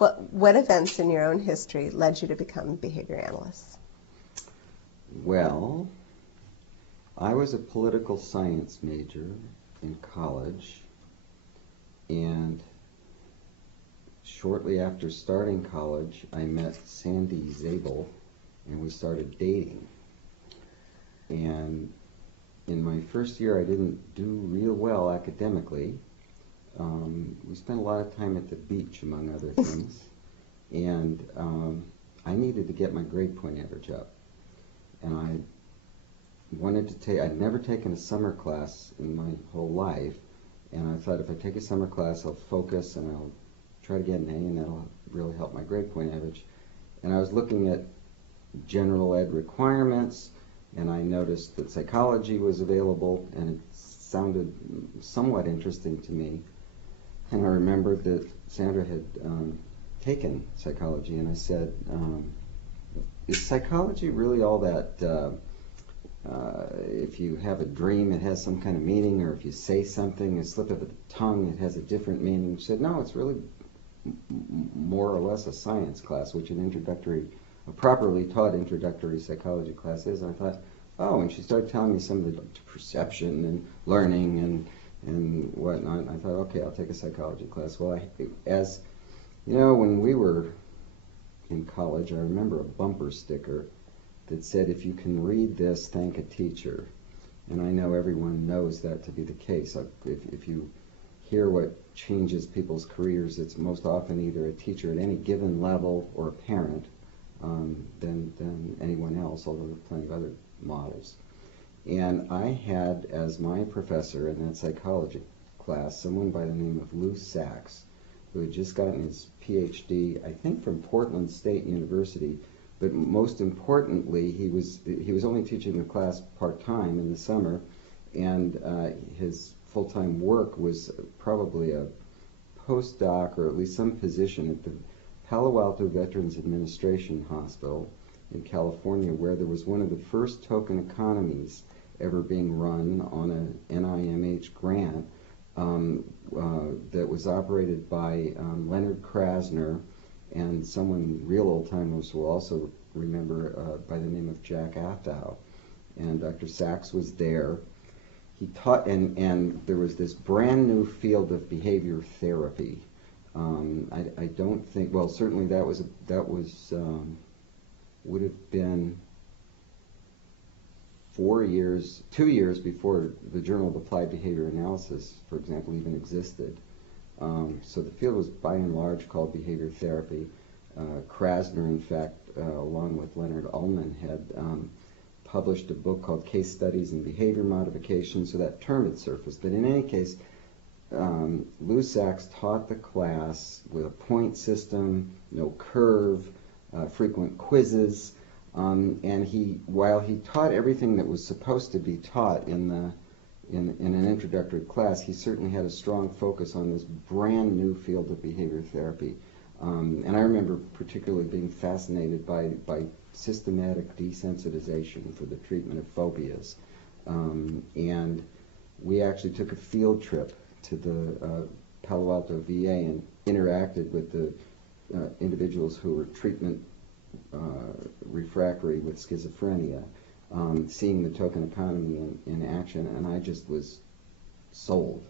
What events in your own history led you to become behavior analysts? Well, I was a political science major in college, and shortly after starting college, I met Sandy Zabel, and we started dating. And in my first year, I didn't do real well academically. We spent a lot of time at the beach, among other things, and I needed to get my grade point average up. And I wanted to take, I'd never taken a summer class in my whole life, and I thought if I take a summer class, I'll focus and I'll try to get an A, and that'll really help my grade point average. And I was looking at general ed requirements, and I noticed that psychology was available, and it sounded somewhat interesting to me. And I remembered that Sandra had taken psychology, and I said, is psychology really all that, if you have a dream it has some kind of meaning, or if you say something, a slip of the tongue, it has a different meaning? She said, no, it's really more or less a science class, which a properly taught introductory psychology class is. And I thought, oh, and she started telling me some of the perception and learning and whatnot. And I thought, okay, I'll take a psychology class. Well, as you know, when we were in college, I remember a bumper sticker that said, if you can read this, thank a teacher. And I know everyone knows that to be the case. If you hear what changes people's careers, it's most often either a teacher at any given level or a parent than anyone else, although there are plenty of other models. And I had as my professor in that psychology class someone by the name of Lou Sachs, who had just gotten his PhD, I think from Portland State University, but most importantly, he was only teaching the class part-time in the summer, and his full-time work was probably a postdoc or at least some position at the Palo Alto Veterans Administration Hospital in California, where there was one of the first token economies ever being run on an NIMH grant that was operated by Leonard Krasner and someone real old-timers will also remember by the name of Jack Aftow. And Dr. Sachs was there. He taught, and there was this brand new field of behavior therapy. I don't think, well, certainly that would have been 2 years before the Journal of Applied Behavior Analysis, for example, even existed. So the field was by and large called behavior therapy. Krasner, in fact, along with Leonard Ullman, had published a book called Case Studies in Behavior Modification, so that term had surfaced. But in any case, Lou Sachs taught the class with a point system, no curve, frequent quizzes, and while he taught everything that was supposed to be taught in an introductory class, he certainly had a strong focus on this brand new field of behavior therapy. And I remember particularly being fascinated by systematic desensitization for the treatment of phobias. And we actually took a field trip to the Palo Alto VA and interacted with the individuals who were treatment refractory with schizophrenia, seeing the token economy in action, and I just was sold.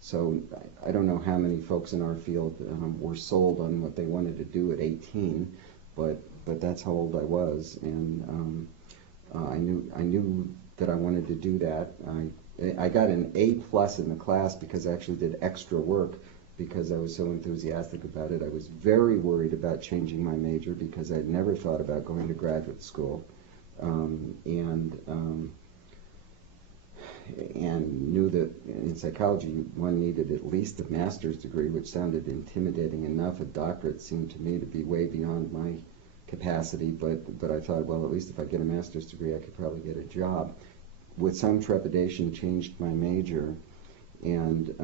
So I don't know how many folks in our field were sold on what they wanted to do at 18, but that's how old I was, and I knew that I wanted to do that. I got an A+ in the class because I actually did extra work because I was so enthusiastic about it. I was very worried about changing my major because I'd never thought about going to graduate school, and knew that in psychology one needed at least a master's degree, which sounded intimidating enough. A doctorate seemed to me to be way beyond my capacity, but I thought, well, at least if I get a master's degree, I could probably get a job. With some trepidation, changed my major, and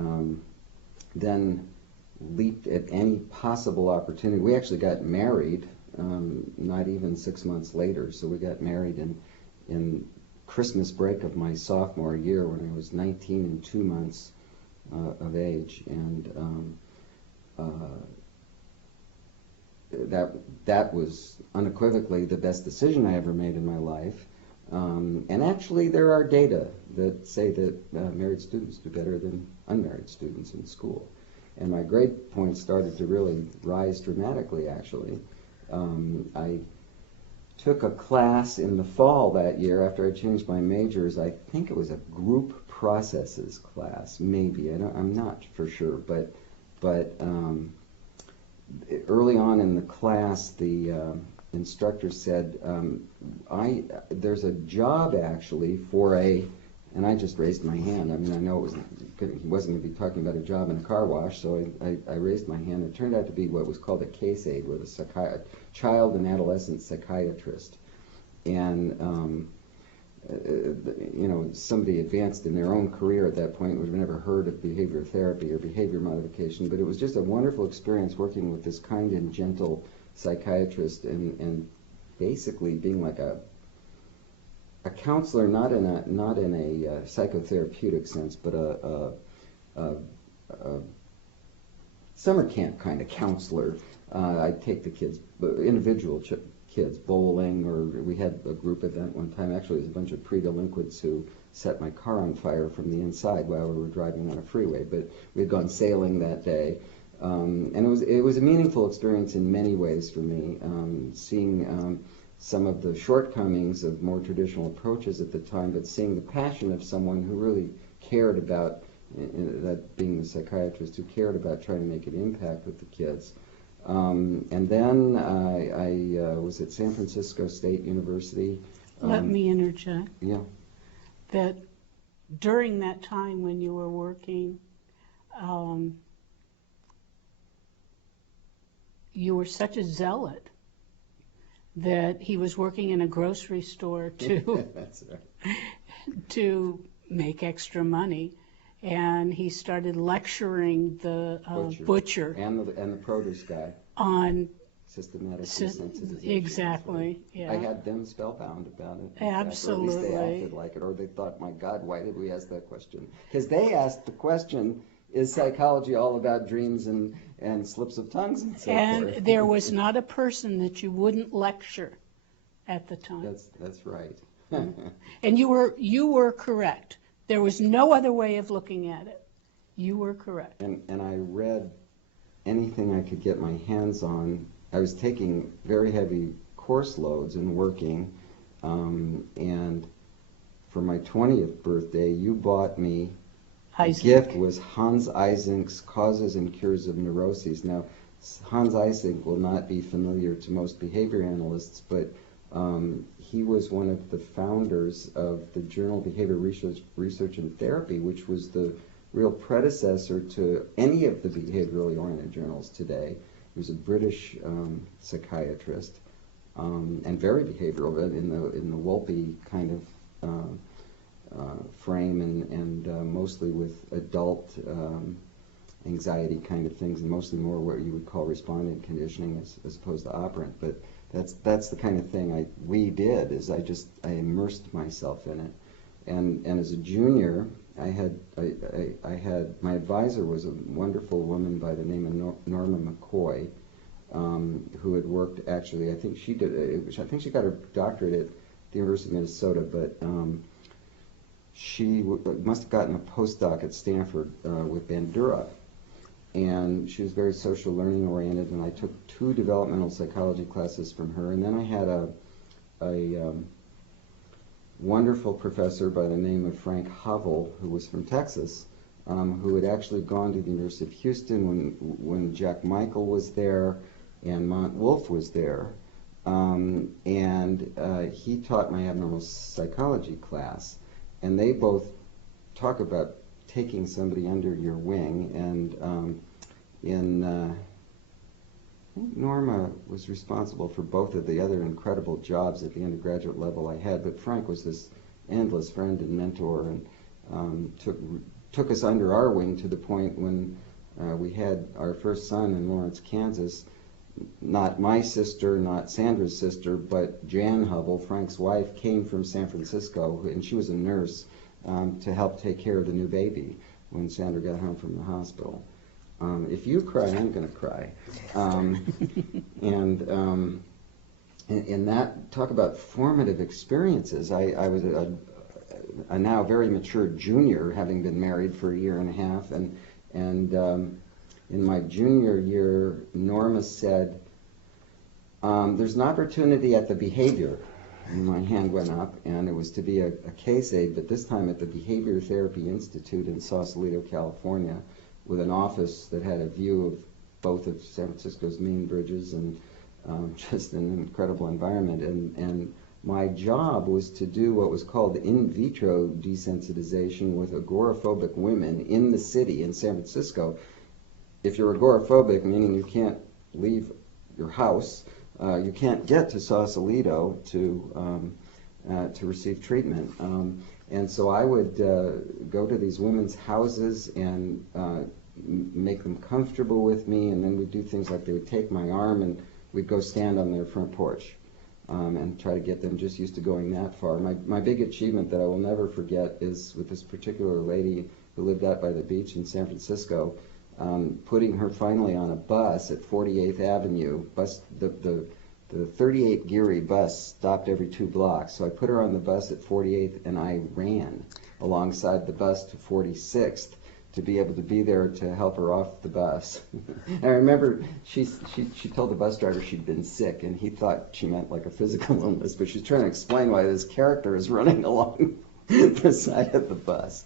then leaped at any possible opportunity. We actually got married not even 6 months later, so we got married in Christmas break of my sophomore year when I was 19 and 2 months of age, and that was unequivocally the best decision I ever made in my life. And actually, there are data that say that married students do better than unmarried students in school. And my grade points started to really rise dramatically, actually. I took a class in the fall that year after I changed my majors. I think it was a group processes class, maybe. I'm not for sure, but early on in the class, the instructor said, there's a job actually for and I just raised my hand. I mean, I know he wasn't going to be talking about a job in a car wash, so I raised my hand. It turned out to be what was called a case aide, with a child and adolescent psychiatrist. And somebody advanced in their own career at that point would have never heard of behavior therapy or behavior modification, but it was just a wonderful experience working with this kind and gentle psychiatrist and basically being like a counselor, not in a psychotherapeutic sense, but a summer camp kind of counselor. I'd take the kids, individual kids, bowling, or we had a group event one time. Actually, it was a bunch of pre-delinquents who set my car on fire from the inside while we were driving on a freeway. But we had gone sailing that day. And it was a meaningful experience in many ways for me, seeing some of the shortcomings of more traditional approaches at the time, but seeing the passion of someone who really cared about, that being the psychiatrist, who cared about trying to make an impact with the kids. And then I was at San Francisco State University. Let me interject. Yeah. That during that time when you were working, you were such a zealot that he was working in a grocery store to That's right. to make extra money, and he started lecturing the butcher and the produce guy on systematic desensitization. Exactly. Yeah. I had them spellbound about it. Absolutely. Or at least they acted like it, or they thought, "My God, why did we ask that question?" Because they asked the question, "Is psychology all about dreams and slips of tongues and so forth?" And there was not a person that you wouldn't lecture at the time. That's right. And you were correct. There was no other way of looking at it. You were correct. And I read anything I could get my hands on. I was taking very heavy course loads and working, and for my 20th birthday, you bought me, the gift was Hans Eysenk's Causes and Cures of Neuroses. Now, Hans Eysenck will not be familiar to most behavior analysts, but he was one of the founders of the Journal of Behavior Research and Therapy, which was the real predecessor to any of the behaviorally oriented journals today. He was a British psychiatrist and very behavioral, but in the Wolpe kind of frame, and mostly with adult anxiety kind of things, and mostly more what you would call respondent conditioning as opposed to operant. But that's the kind of thing we did, is I immersed myself in it. And as a junior, I had my advisor was a wonderful woman by the name of Norma McCoy, who had worked, actually, I think she got her doctorate at the University of Minnesota, but she must have gotten a postdoc at Stanford with Bandura. And she was very social learning oriented, and I took 2 developmental psychology classes from her. And then I had a wonderful professor by the name of Frank Havel, who was from Texas, who had actually gone to the University of Houston when Jack Michael was there and Mont Wolf was there. And he taught my abnormal psychology class. And they both talk about taking somebody under your wing. And I think Norma was responsible for both of the other incredible jobs at the undergraduate level I had, but Frank was this endless friend and mentor, and took us under our wing to the point when we had our first son in Lawrence, Kansas. Not my sister, not Sandra's sister, but Jan Hubble, Frank's wife, came from San Francisco, and she was a nurse to help take care of the new baby when Sandra got home from the hospital. If you cry, I'm going to cry. And that, talk about formative experiences. I was a now very mature junior, having been married for a year and a half, and in my junior year, Norma said, there's an opportunity at the behavior. And my hand went up, and it was to be a case aide, but this time at the Behavior Therapy Institute in Sausalito, California, with an office that had a view of both of San Francisco's main bridges, and just an incredible environment. And my job was to do what was called in vitro desensitization with agoraphobic women in the city, in San Francisco. If you're agoraphobic, meaning you can't leave your house, you can't get to Sausalito to receive treatment. And so I would go to these women's houses and make them comfortable with me, and then we'd do things like they would take my arm and we'd go stand on their front porch and try to get them just used to going that far. My big achievement that I will never forget is with this particular lady who lived out by the beach in San Francisco, putting her finally on a bus at 48th Avenue. The 38 Geary bus stopped every 2 blocks, so I put her on the bus at 48th and I ran alongside the bus to 46th to be able to be there to help her off the bus. And I remember she told the bus driver she'd been sick, and he thought she meant like a physical illness, but she's trying to explain why this character is running along the side of the bus.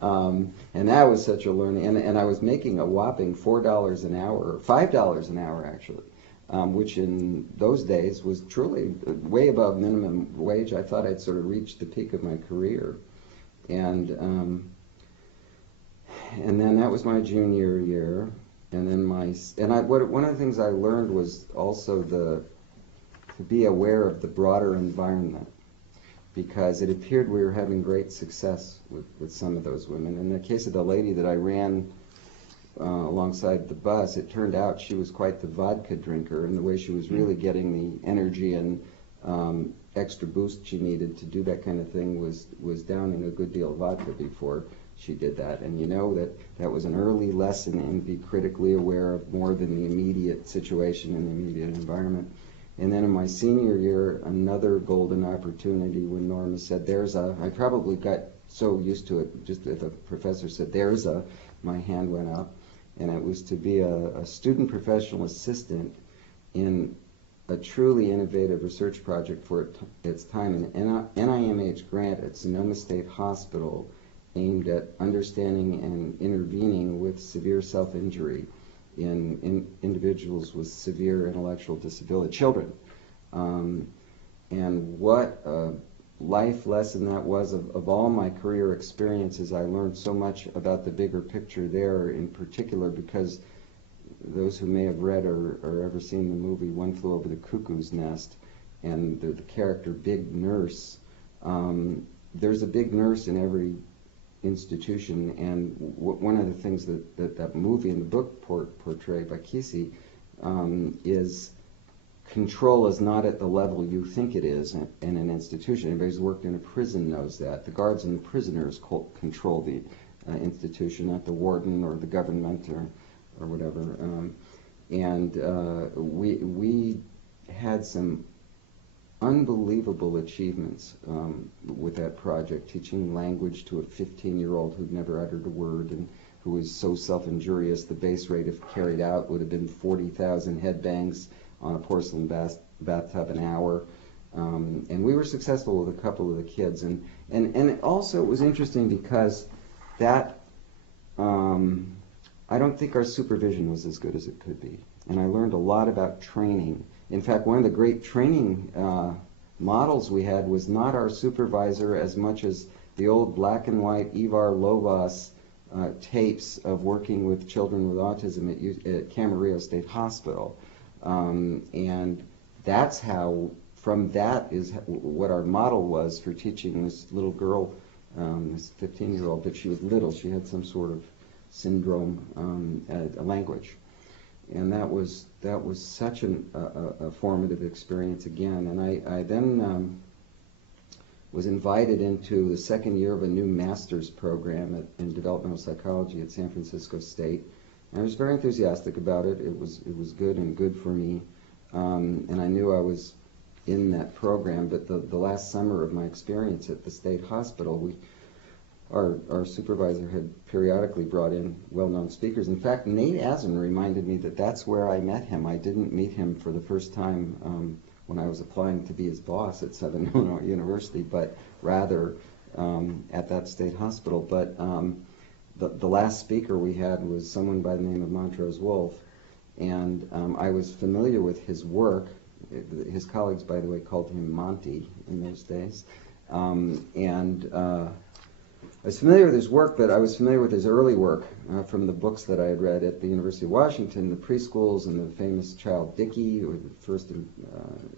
And that was such a learning, and I was making a whopping $4 an hour, $5 an hour actually, which in those days was truly way above minimum wage. I thought I'd sort of reached the peak of my career. And then that was my junior year, and then one of the things I learned was also to be aware of the broader environment, because it appeared we were having great success with some of those women. In the case of the lady that I ran alongside the bus, it turned out she was quite the vodka drinker, and the way she was really getting the energy and extra boost she needed to do that kind of thing was downing a good deal of vodka before she did that. And you know that was an early lesson in be critically aware of more than the immediate situation and the immediate environment. And then in my senior year, another golden opportunity when Norma said, I probably got so used to it, just if a professor said, my hand went up. And it was to be a student professional assistant in a truly innovative research project for its time, an NIMH grant at Sonoma State Hospital, aimed at understanding and intervening with severe self-injury in individuals with severe intellectual disability, children. And what a life lesson that was. Of all my career experiences, I learned so much about the bigger picture there, in particular because those who may have read or ever seen the movie One Flew Over the Cuckoo's Nest, and the character Big Nurse, there's a big nurse in every institution, and one of the things that movie and the book portray by Kesey is control is not at the level you think it is in an institution. Anybody who's worked in a prison knows that. The guards and the prisoners control the institution, not the warden or the government or whatever. We had some unbelievable achievements with that project, teaching language to a 15-year-old who'd never uttered a word and who was so self-injurious the base rate, if carried out, would have been 40,000 headbangs on a porcelain bathtub an hour. And we were successful with a couple of the kids. And also it was interesting because that, I don't think our supervision was as good as it could be. And I learned a lot about training. In fact, one of the great training models we had was not our supervisor as much as the old black and white Ivar Lovaas tapes of working with children with autism at Camarillo State Hospital. And that's how, from that is what our model was for teaching this little girl, this 15-year-old, but she was little. She had some sort of syndrome, a language. And that was such a formative experience again. And I then was invited into the second year of a new master's program in developmental psychology at San Francisco State. And I was very enthusiastic about it. It was good and good for me. And I knew I was in that program, but the last summer of my experience at the state hospital, our supervisor had periodically brought in well-known speakers. In fact, Nate Azen reminded me that that's where I met him. I didn't meet him for the first time when I was applying to be his boss at Southern Illinois University, but rather at that state hospital. But the last speaker we had was someone by the name of Montrose Wolf, and I was familiar with his work. His colleagues, by the way, called him Monty in those days. I was familiar with his work, but I was familiar with his early work from the books that I had read at the University of Washington, the preschools and the famous child Dickey, or the first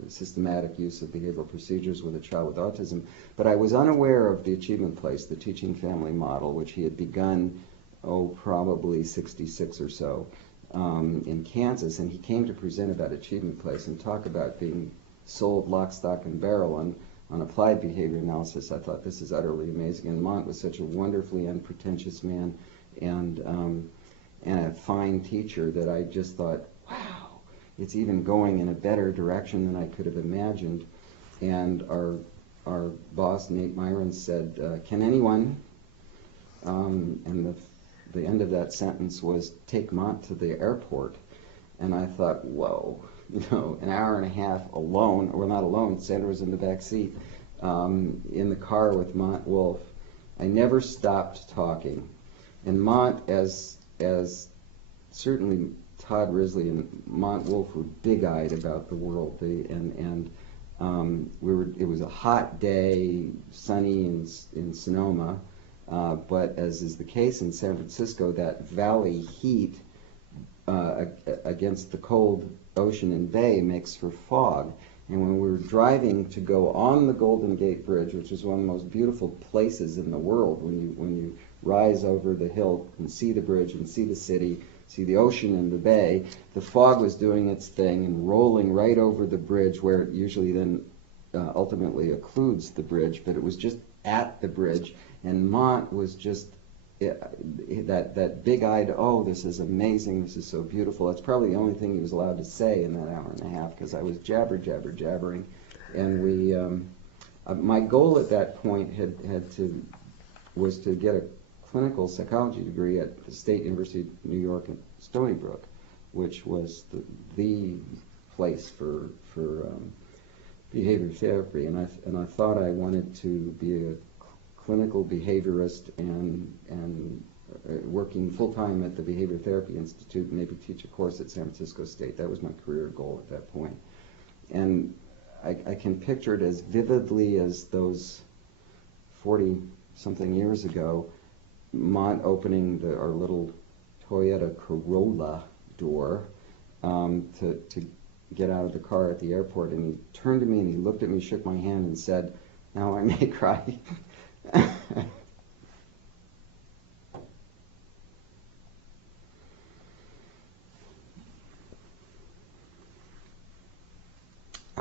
systematic use of behavioral procedures with a child with autism. But I was unaware of the Achievement Place, the teaching family model, which he had begun, probably 66 or so, in Kansas. And he came to present about Achievement Place and talk about being sold lock, stock, and barrel on applied behavior analysis. I thought, this is utterly amazing. And Mont was such a wonderfully unpretentious man and a fine teacher that I just thought, wow, it's even going in a better direction than I could have imagined. And our boss, Nate Myron, said, can anyone, and the end of that sentence was, take Mont to the airport. And I thought, whoa. An hour and a half alone, or not alone, Sandra was in the back seat, in the car with Mont Wolf. I never stopped talking. And Mont, as certainly Todd Risley and Mont Wolf were big-eyed about the world. It was a hot day, sunny in Sonoma, but as is the case in San Francisco, that valley heat against the cold ocean and bay makes for fog. And when we were driving to go on the Golden Gate Bridge, which is one of the most beautiful places in the world, when you rise over the hill and see the bridge and see the city, see the ocean and the bay, the fog was doing its thing and rolling right over the bridge, where it usually then ultimately occludes the bridge, but it was just at the bridge. And Mont was just that big-eyed, oh, this is amazing, this is so beautiful. That's probably the only thing he was allowed to say in that hour and a half, because I was jabbering. And my goal at that point was to get a clinical psychology degree at the State University of New York at Stony Brook, which was the place for behavior therapy. And I thought I wanted to be a clinical behaviorist and working full-time at the Behavior Therapy Institute and maybe teach a course at San Francisco State. That was my career goal at that point. And I can picture it as vividly as those 40-something years ago, Mont opening our little Toyota Corolla door to get out of the car at the airport. And he turned to me and he looked at me, shook my hand, and said, "Now I may cry." I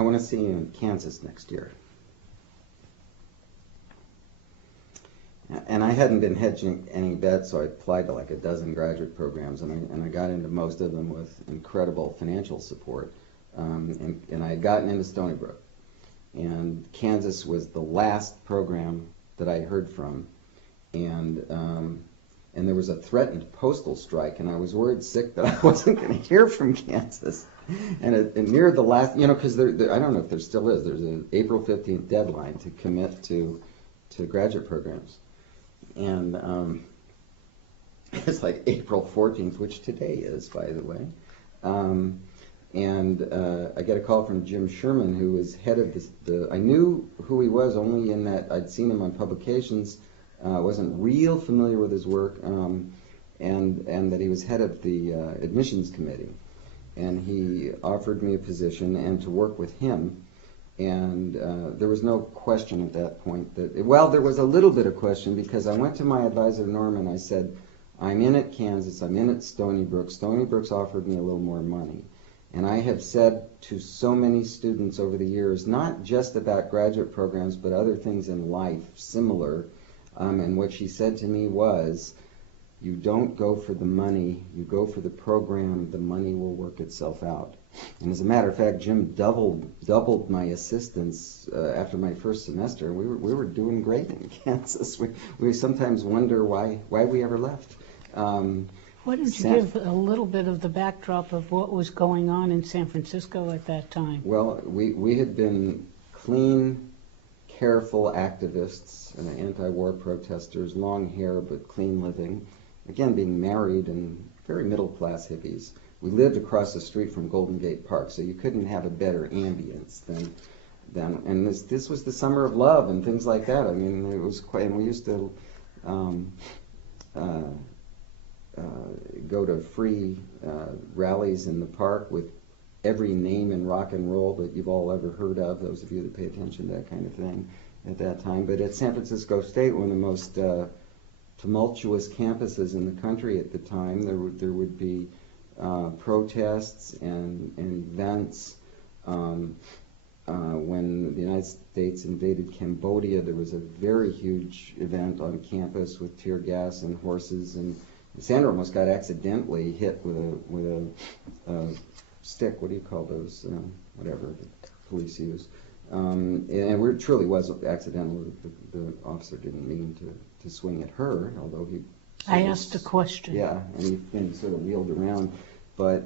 want to see you in Kansas next year. And I hadn't been hedging any bets, so I applied to like a dozen graduate programs, and I got into most of them with incredible financial support. And I had gotten into Stony Brook. And Kansas was the last program that I heard from, and there was a threatened postal strike, and I was worried sick that I wasn't going to hear from Kansas. And near the last, because I don't know if there still is, there's an April 15th deadline to commit to graduate programs. And it's like April 14th, which today is, by the way. And I get a call from Jim Sherman, who was head of I knew who he was only in that I'd seen him on publications, wasn't real familiar with his work, and that he was head of the admissions committee. And he offered me a position and to work with him. And there was no question at that point well, there was a little bit of question, because I went to my advisor, Norman, I said, I'm in at Kansas, I'm in at Stony Brook. Stony Brook's offered me a little more money. And I have said to so many students over the years, not just about graduate programs, but other things in life similar. And what she said to me was, you don't go for the money, you go for the program, the money will work itself out. And as a matter of fact, Jim doubled my assistants after my first semester. We were doing great in Kansas. We sometimes wonder why we ever left. Why don't you give a little bit of the backdrop of what was going on in San Francisco at that time? Well, we had been clean, careful activists and anti-war protesters, long hair but clean living, again being married and very middle-class hippies. We lived across the street from Golden Gate Park, so you couldn't have a better ambience than and this was the summer of love and things like that. I mean, it was quite, and we used to go to free rallies in the park with every name in rock and roll that you've all ever heard of, those of you that pay attention to that kind of thing at that time. But at San Francisco State, one of the most tumultuous campuses in the country at the time, there would be protests and events. When the United States invaded Cambodia, there was a very huge event on campus with tear gas and horses, and Sandra almost got accidentally hit with a stick. What do you call those? Whatever the police use. And it truly was accidental. The officer didn't mean to swing at her, although he. I asked a question. Yeah, and he sort of wheeled around, but.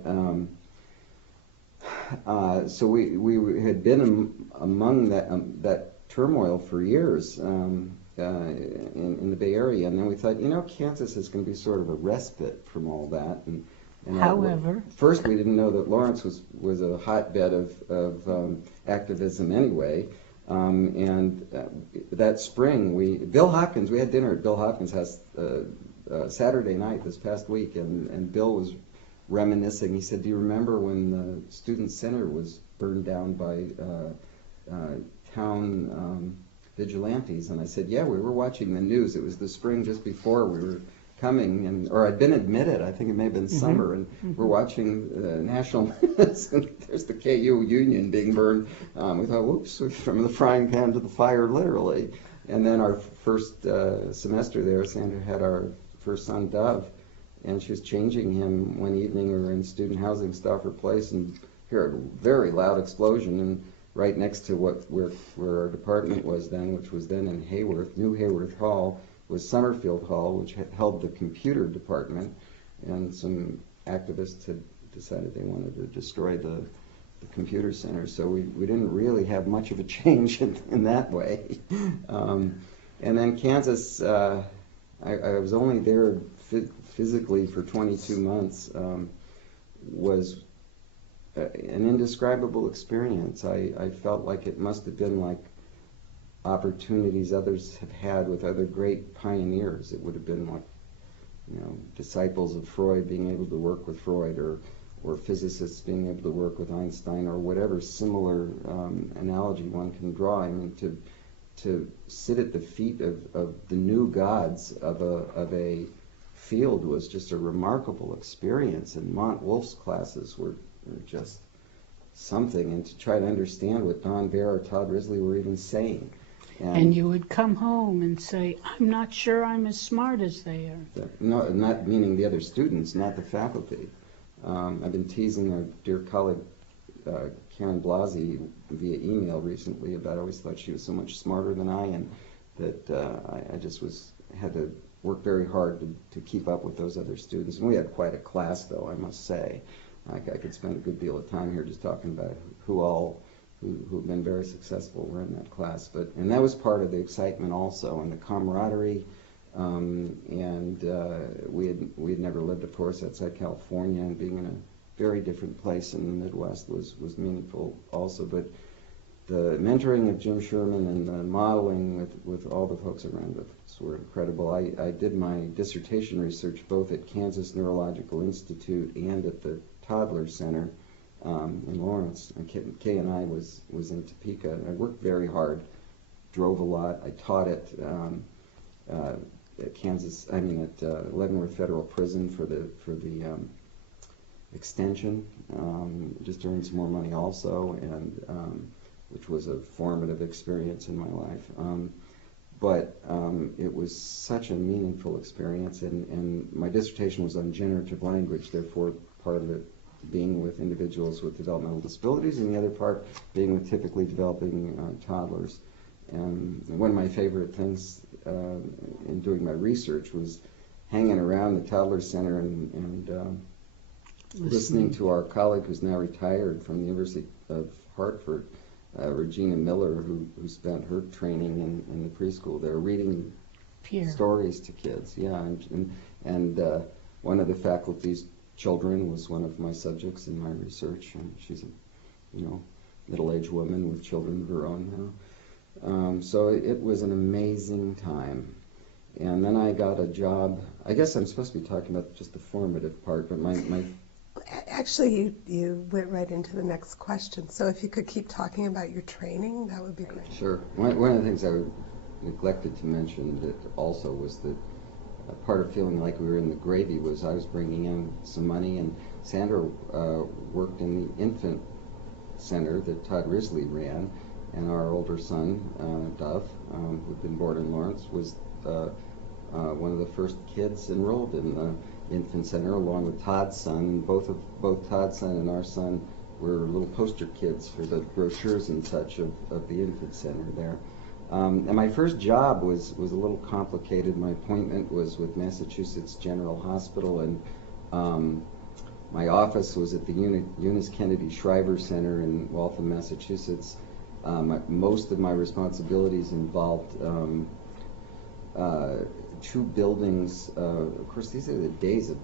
So we had been among that turmoil for years in the Bay Area, and then we thought, Kansas is going to be sort of a respite from all that. And However, first we didn't know that Lawrence was a hotbed of activism anyway. And that spring, Bill Hopkins, we had dinner at Bill Hopkins' house Saturday night this past week, and Bill was reminiscing. He said, "Do you remember when the student center was burned down by town vigilantes?" And I said, "Yeah, we were watching the news. It was the spring just before we were coming, or I'd been admitted. I think it may have been summer, and we're watching national news, and there's the KU Union being burned." We thought, whoops, from the frying pan to the fire, literally. And then our first semester there, Sandra had our first son, Dove, and she was changing him one evening. We were in student housing, Stauffer Place, and heard a very loud explosion, and right next to where our department was then, which was then in Hayworth, New Hayworth Hall, was Summerfield Hall, which held the computer department, and some activists had decided they wanted to destroy the computer center, so we didn't really have much of a change in that way. And then Kansas, I was only there physically for 22 months, was an indescribable experience. I felt like it must have been like opportunities others have had with other great pioneers. It would have been like, disciples of Freud being able to work with Freud, or physicists being able to work with Einstein, or whatever similar analogy one can draw. I mean, to sit at the feet of the new gods of a field was just a remarkable experience, and Mont Wolf's classes were just something, and to try to understand what Don Bear or Todd Risley were even saying. And you would come home and say, "I'm not sure I'm as smart as they are." No, not meaning the other students, not the faculty. I've been teasing our dear colleague Karen Blasey via email recently about I always thought she was so much smarter than I, and that I just had to work very hard to keep up with those other students. And we had quite a class, though, I must say. I could spend a good deal of time here just talking about who've been very successful were in that class. And that was part of the excitement also, and the camaraderie. And we had never lived, of course, outside California, and being in a very different place in the Midwest was meaningful also. But the mentoring of Jim Sherman and the modeling with all the folks around us were incredible. I did my dissertation research both at Kansas Neurological Institute and at the Toddler Center in Lawrence. And Kay and I was in Topeka. I worked very hard, drove a lot. I taught at Leavenworth Federal Prison for the extension, just to earn some more money also, and which was a formative experience in my life. but it was such a meaningful experience, and my dissertation was on generative language, therefore part of it being with individuals with developmental disabilities, and the other part being with typically developing toddlers. And one of my favorite things in doing my research was hanging around the toddler center and listening to our colleague who's now retired from the University of Hartford, Regina Miller, who spent her training in the preschool there, reading stories to kids. Yeah, and one of the faculty's children was one of my subjects in my research, and she's a middle-aged woman with children of her own now. So it was an amazing time. And then I got a job. I guess I'm supposed to be talking about just the formative part, but my Actually, you went right into the next question. So if you could keep talking about your training, that would be great. Sure. One of the things I neglected to mention that also was that part of feeling like we were in the gravy was I was bringing in some money, and Sandra worked in the infant center that Todd Risley ran, and our older son, Dove, who'd been born in Lawrence, was one of the first kids enrolled in the infant center, along with Todd's son. And both Todd's son and our son were little poster kids for the brochures and such of the infant center there. And my first job was a little complicated. My appointment was with Massachusetts General Hospital, and my office was at the Eunice Kennedy Shriver Center in Waltham, Massachusetts. Most of my responsibilities involved two buildings. Of course, these are the days of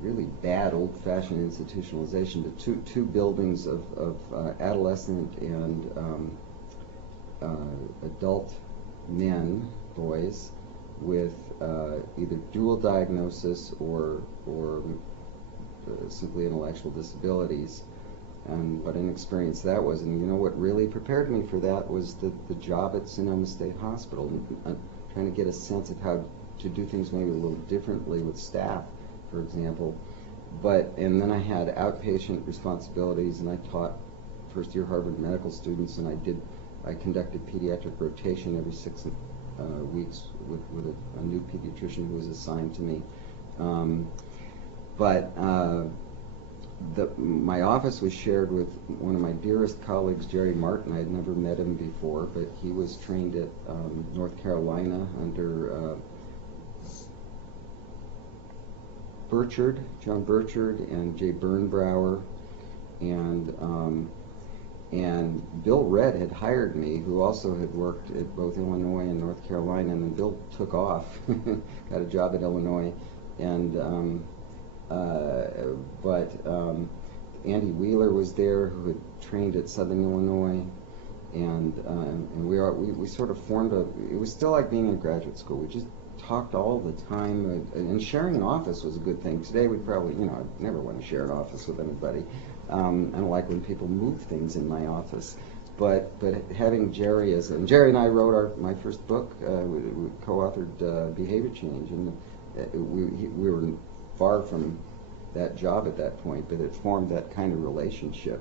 really bad old-fashioned institutionalization, but two buildings of adolescent and adult men, boys, with either dual diagnosis or simply intellectual disabilities. And what an experience that was. And what really prepared me for that was the job at Sonoma State Hospital, trying to get a sense of how to do things maybe a little differently with staff, for example. And then I had outpatient responsibilities, and I taught first-year Harvard medical students, and I conducted pediatric rotation every 6 weeks with a new pediatrician who was assigned to me. My office was shared with one of my dearest colleagues, Jerry Martin. I had never met him before, but he was trained at North Carolina under John Burchard, and Jay Bernbrower, and Bill Redd had hired me, who also had worked at both Illinois and North Carolina, and then Bill took off, got a job at Illinois, and Andy Wheeler was there, who had trained at Southern Illinois, and we sort of formed it was still like being in graduate school. We just talked all the time, and sharing an office was a good thing. Today we probably, I never want to share an office with anybody. I don't like when people move things in my office. But having Jerry and Jerry and I wrote my first book. We co-authored Behavior Change, and we were far from that job at that point, but it formed that kind of relationship,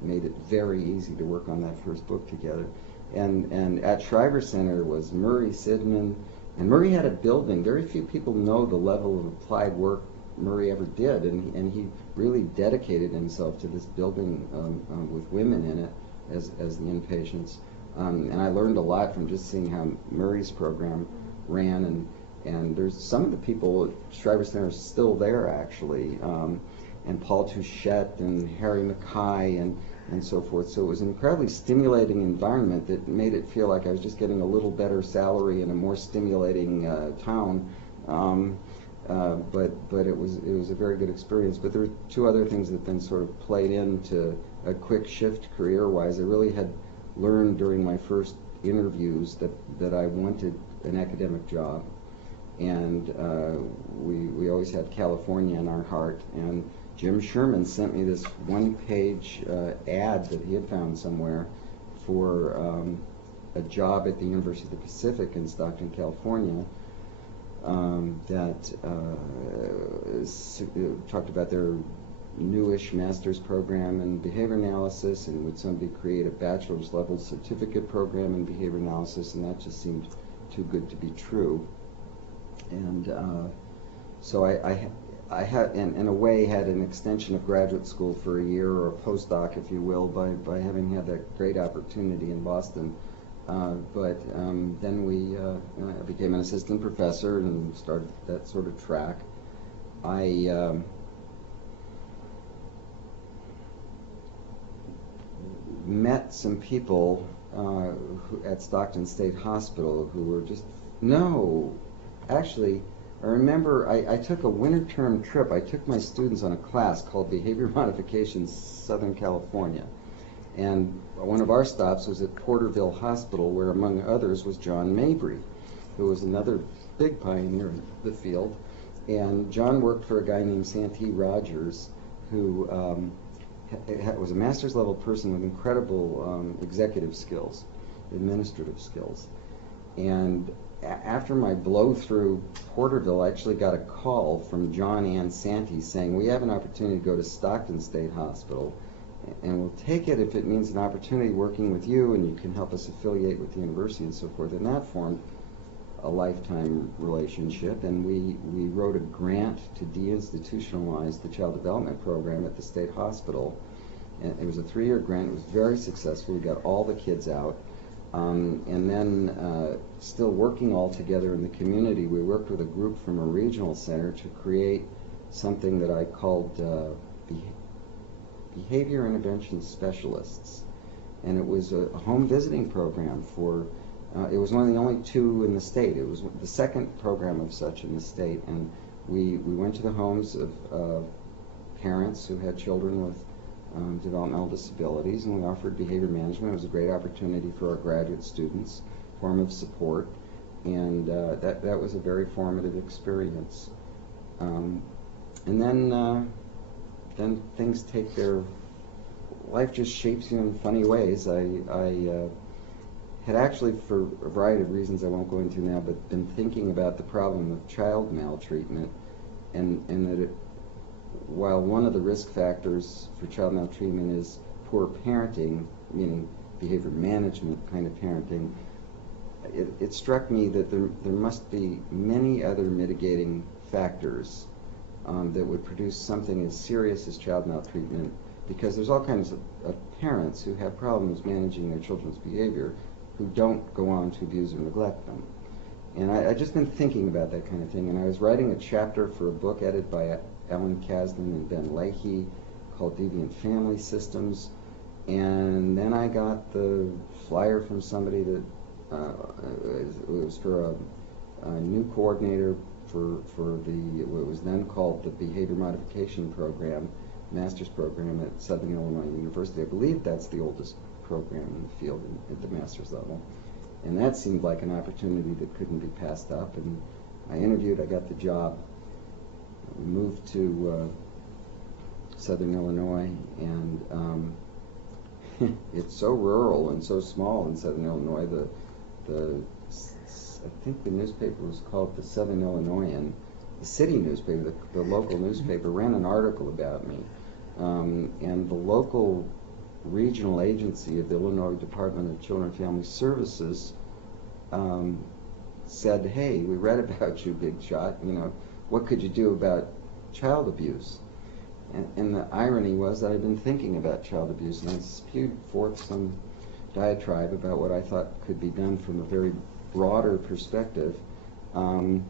made it very easy to work on that first book together. And at Shriver Center was Murray Sidman, and Murray had a building. Very few people know the level of applied work Murray ever did, and he really dedicated himself to this building with women in it as the inpatients. And I learned a lot from just seeing how Murray's program ran, and there's some of the people at Shriver Center are still there, actually, and Paul Touchette and Harry Mackay and so forth. So it was an incredibly stimulating environment that made it feel like I was just getting a little better salary in a more stimulating town. But it was a very good experience. But there were two other things that then sort of played into a quick shift career-wise. I really had learned during my first interviews that I wanted an academic job. And we always had California in our heart. And Jim Sherman sent me this one-page ad that he had found somewhere for a job at the University of the Pacific in Stockton, California, that talked about their newish master's program in behavior analysis, and would somebody create a bachelor's level certificate program in behavior analysis, and that just seemed too good to be true. And so I had, in a way, had an extension of graduate school for a year, or a postdoc, if you will, by having had that great opportunity in Boston. But then I became an assistant professor and started that sort of track. I met some people at Stockton State Hospital who were just, no, actually, I remember I took a winter term trip. I took my students on a class called Behavior Modification Southern California. And one of our stops was at Porterville Hospital, where among others was John Mabry, who was another big pioneer in the field. And John worked for a guy named Santee Rogers, who was a master's level person with incredible executive skills, administrative skills. And after my blow through Porterville, I actually got a call from John and Santee saying, we have an opportunity to go to Stockton State Hospital, and we'll take it if it means an opportunity working with you, and you can help us affiliate with the university and so forth. And that formed a lifetime relationship, and we wrote a grant to deinstitutionalize the child development program at the state hospital. And it was a 3-year grant. It was very successful. We got all the kids out. And then still working all together in the community, we worked with a group from a regional center to create something that I called Behavior Intervention Specialists. And it was a home visiting program for, it was one of the only 2 in the state. It was the second program of such in the state. And we went to the homes of parents who had children with developmental disabilities, and we offered behavior management. It was a great opportunity for our graduate students, form of support, and that was a very formative experience. And then things take their, life just shapes you in funny ways. I had actually, for a variety of reasons I won't go into now, but been thinking about the problem of child maltreatment, and that while one of the risk factors for child maltreatment is poor parenting, meaning behavior management kind of parenting, it struck me that there must be many other mitigating factors that would produce something as serious as child maltreatment, because there's all kinds of parents who have problems managing their children's behavior who don't go on to abuse or neglect them. And I just been thinking about that kind of thing, and I was writing a chapter for a book edited by Ellen Kasdan and Ben Leahy called Deviant Family Systems, and then I got the flyer from somebody that it was for a new coordinator for what was then called the Behavior Modification Program, master's program at Southern Illinois University. I believe that's the oldest program in the field at the master's level. And that seemed like an opportunity that couldn't be passed up, and I interviewed, I got the job. We moved to Southern Illinois, and it's so rural and so small in Southern Illinois. I think the newspaper was called the Southern Illinoisan. The city newspaper, the local newspaper, ran an article about me, and the local regional agency of the Illinois Department of Children and Family Services said, "Hey, we read about you, big shot. You know, what could you do about child abuse?" And the irony was that I'd been thinking about child abuse, and I spewed forth some diatribe about what I thought could be done from a very broader perspective. And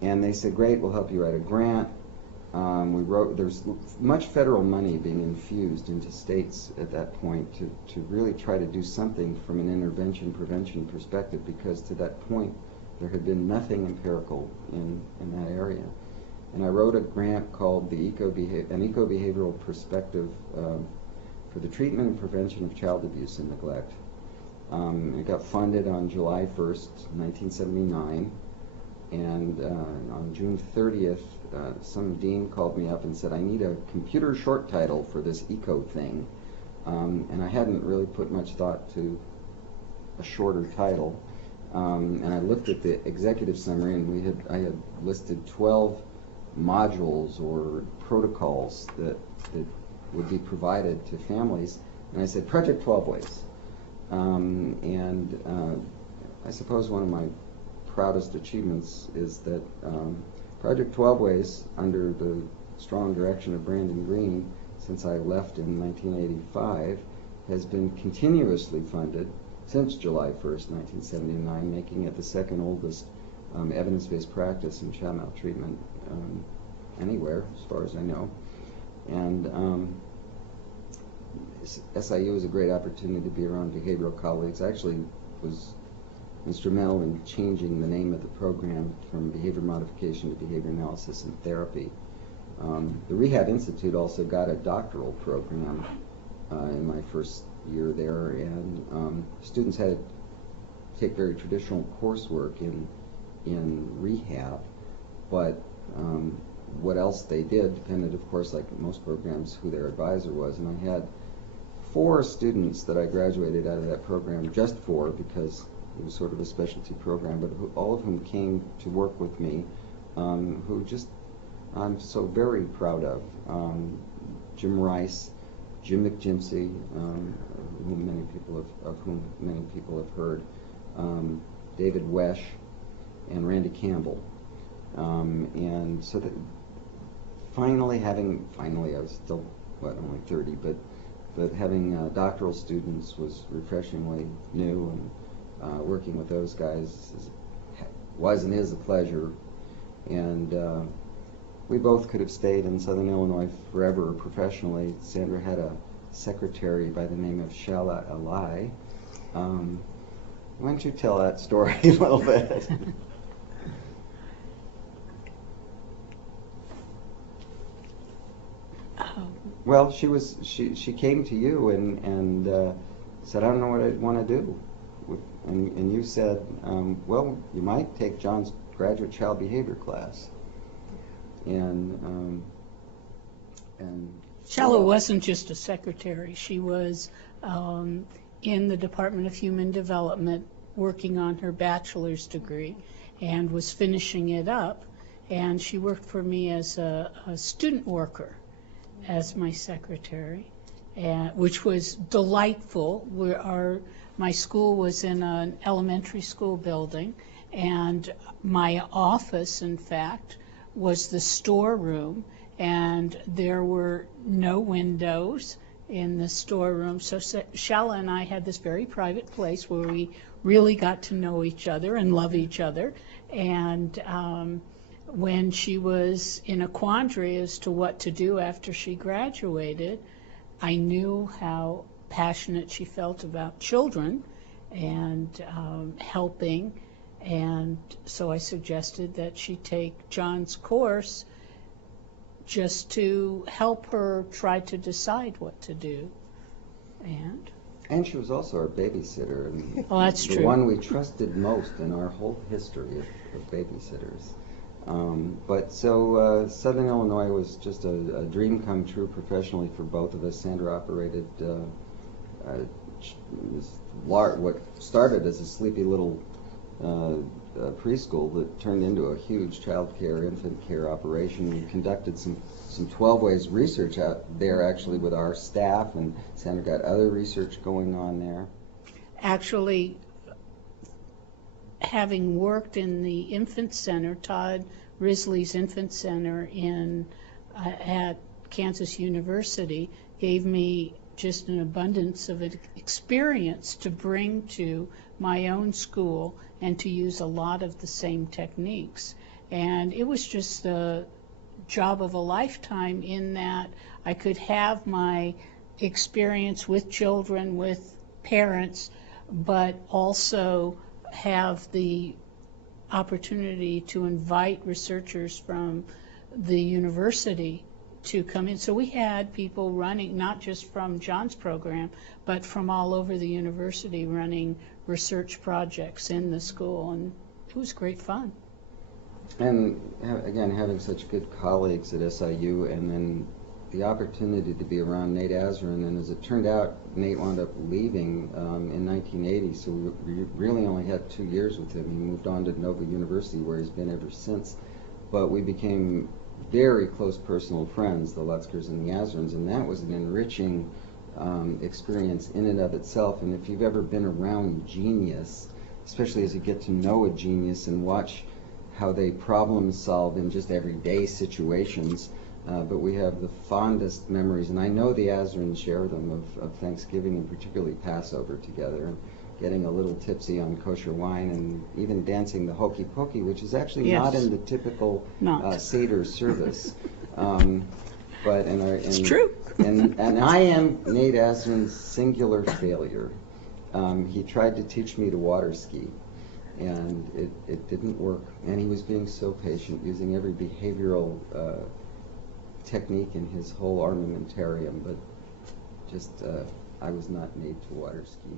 they said, "Great, we'll help you write a grant." There's much federal money being infused into states at that point to really try to do something from an intervention prevention perspective, because to that point there had been nothing empirical in that area. And I wrote a grant called an Eco-Behavioral Perspective for the Treatment and Prevention of Child Abuse and Neglect. It got funded on July 1st, 1979. And on June 30th, some dean called me up and said, "I need a computer short title for this eco thing." And I hadn't really put much thought to a shorter title. And I looked at the executive summary, and I had listed 12 modules or protocols that would be provided to families. And I said, Project 12 Ways. I suppose one of my proudest achievements is that Project 12 Ways, under the strong direction of Brandon Green, since I left in 1985, has been continuously funded since July 1st, 1979, making it the second oldest evidence-based practice in child maltreatment anywhere, as far as I know. And SIU is a great opportunity to be around behavioral colleagues. I actually was instrumental in changing the name of the program from behavior modification to behavior analysis and therapy. The Rehab Institute also got a doctoral program in my first year there, and students had to take very traditional coursework in rehab, but what else they did depended, of course, like most programs, who their advisor was. And I had 4 students that I graduated out of that program, just 4, because it was sort of a specialty program, but all of whom came to work with me, who just I'm so very proud of. Jim Rice, Jim McGimsey, whom many people have heard, David Wesh, and Randy Campbell. And so that finally, I was still, only 30, but having doctoral students was refreshingly new, and working with those guys was and is a pleasure. And we both could have stayed in Southern Illinois forever professionally. Sandra had a secretary by the name of Shala Alai. Why don't you tell that story a little bit? Well, she came to you and said, I don't know what I want to do. And you said, well, you might take John's graduate child behavior class. And Shala wasn't just a secretary. She was in the Department of Human Development working on her bachelor's degree and was finishing it up. And she worked for me as a student worker as my secretary, which was delightful. My school was in an elementary school building, and my office, in fact, was the storeroom, and there were no windows in the storeroom. So Shala and I had this very private place where we really got to know each other and love each other. And when she was in a quandary as to what to do after she graduated, I knew how passionate she felt about children and helping. And so I suggested that she take John's course just to help her try to decide what to do. And she was also our babysitter. And oh, that's the true. one we trusted most in our whole history of babysitters. But so Southern Illinois was just a dream come true professionally for both of us. Sandra operated what started as a sleepy little preschool that turned into a huge child care, infant care operation. We conducted some 12 Ways research out there actually with our staff, and Sandra got other research going on there. Actually, having worked in the infant center, Todd Risley's infant center at Kansas University, gave me just an abundance of experience to bring to my own school and to use a lot of the same techniques. And it was just the job of a lifetime in that I could have my experience with children, with parents, but also have the opportunity to invite researchers from the university to come in. So we had people running, not just from John's program, but from all over the university running research projects in the school, and it was great fun. And again, having such good colleagues at SIU, and then the opportunity to be around Nate Azarin, and as it turned out, Nate wound up leaving in 1980, so we really only had 2 years with him. He moved on to Nova University, where he's been ever since. But we became very close personal friends, the Lutzkers and the Azrins, and that was an enriching experience in and of itself. And if you've ever been around genius, especially as you get to know a genius and watch how they problem solve in just everyday situations, but we have the fondest memories, and I know the Azrins share them, of Thanksgiving and particularly Passover together, and getting a little tipsy on kosher wine, and even dancing the hokey pokey, which is actually Yes. not in the typical Seder service. It's true. and I am Nate Azrin's singular failure. He tried to teach me to water ski, and it didn't work. And he was being so patient, using every behavioral technique in his whole armamentarium, but just I was not made to water ski.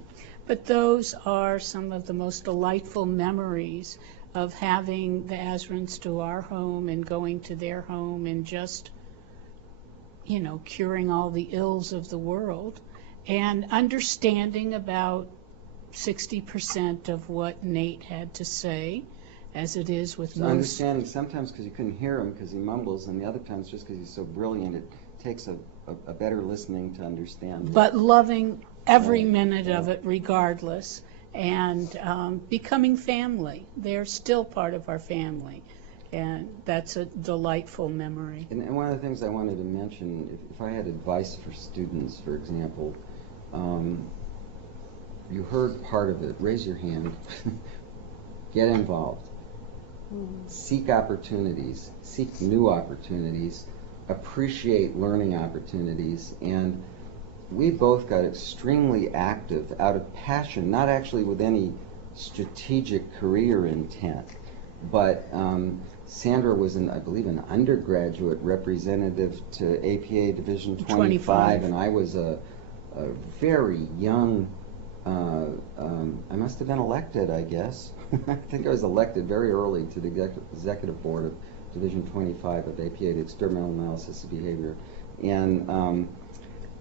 But those are some of the most delightful memories of having the Azrins to our home and going to their home and just, you know, curing all the ills of the world and understanding about 60% of what Nate had to say, as it is with So most. understanding sometimes because you couldn't hear him because he mumbles, and the other times just because he's so brilliant, it takes a better listening to understand. But loving every Right. minute of it regardless, and becoming family. They're still part of our family, and that's a delightful memory. And one of the things I wanted to mention, if I had advice for students, for example, you heard part of it, raise your hand, get involved, seek opportunities, seek new opportunities, appreciate learning opportunities, and we both got extremely active out of passion, not actually with any strategic career intent, but Sandra was, I believe, an undergraduate representative to APA Division 25, and I was a very young, I must have been elected, I guess. I think I was elected very early to the executive board of Division 25 of APA, the Experimental Analysis of Behavior. And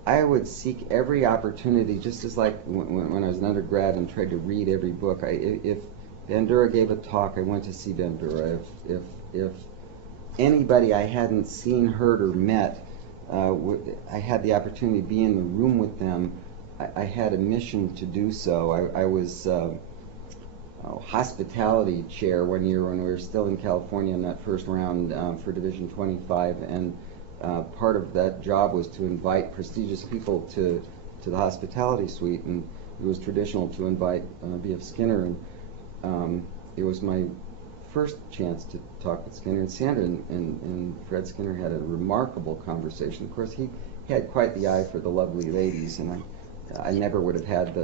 I would seek every opportunity, just as like when I was an undergrad and tried to read every book. If Bandura gave a talk, I went to see Bandura. If anybody I hadn't seen, heard, or met, I had the opportunity to be in the room with them, I had a mission to do so. I was hospitality chair one year when we were still in California in that first round for Division 25, and part of that job was to invite prestigious people to the hospitality suite, and it was traditional to invite B.F. Skinner, and it was my first chance to talk with Skinner, and Sandra and Fred Skinner had a remarkable conversation. Of course, he had quite the eye for the lovely ladies, and I never would have had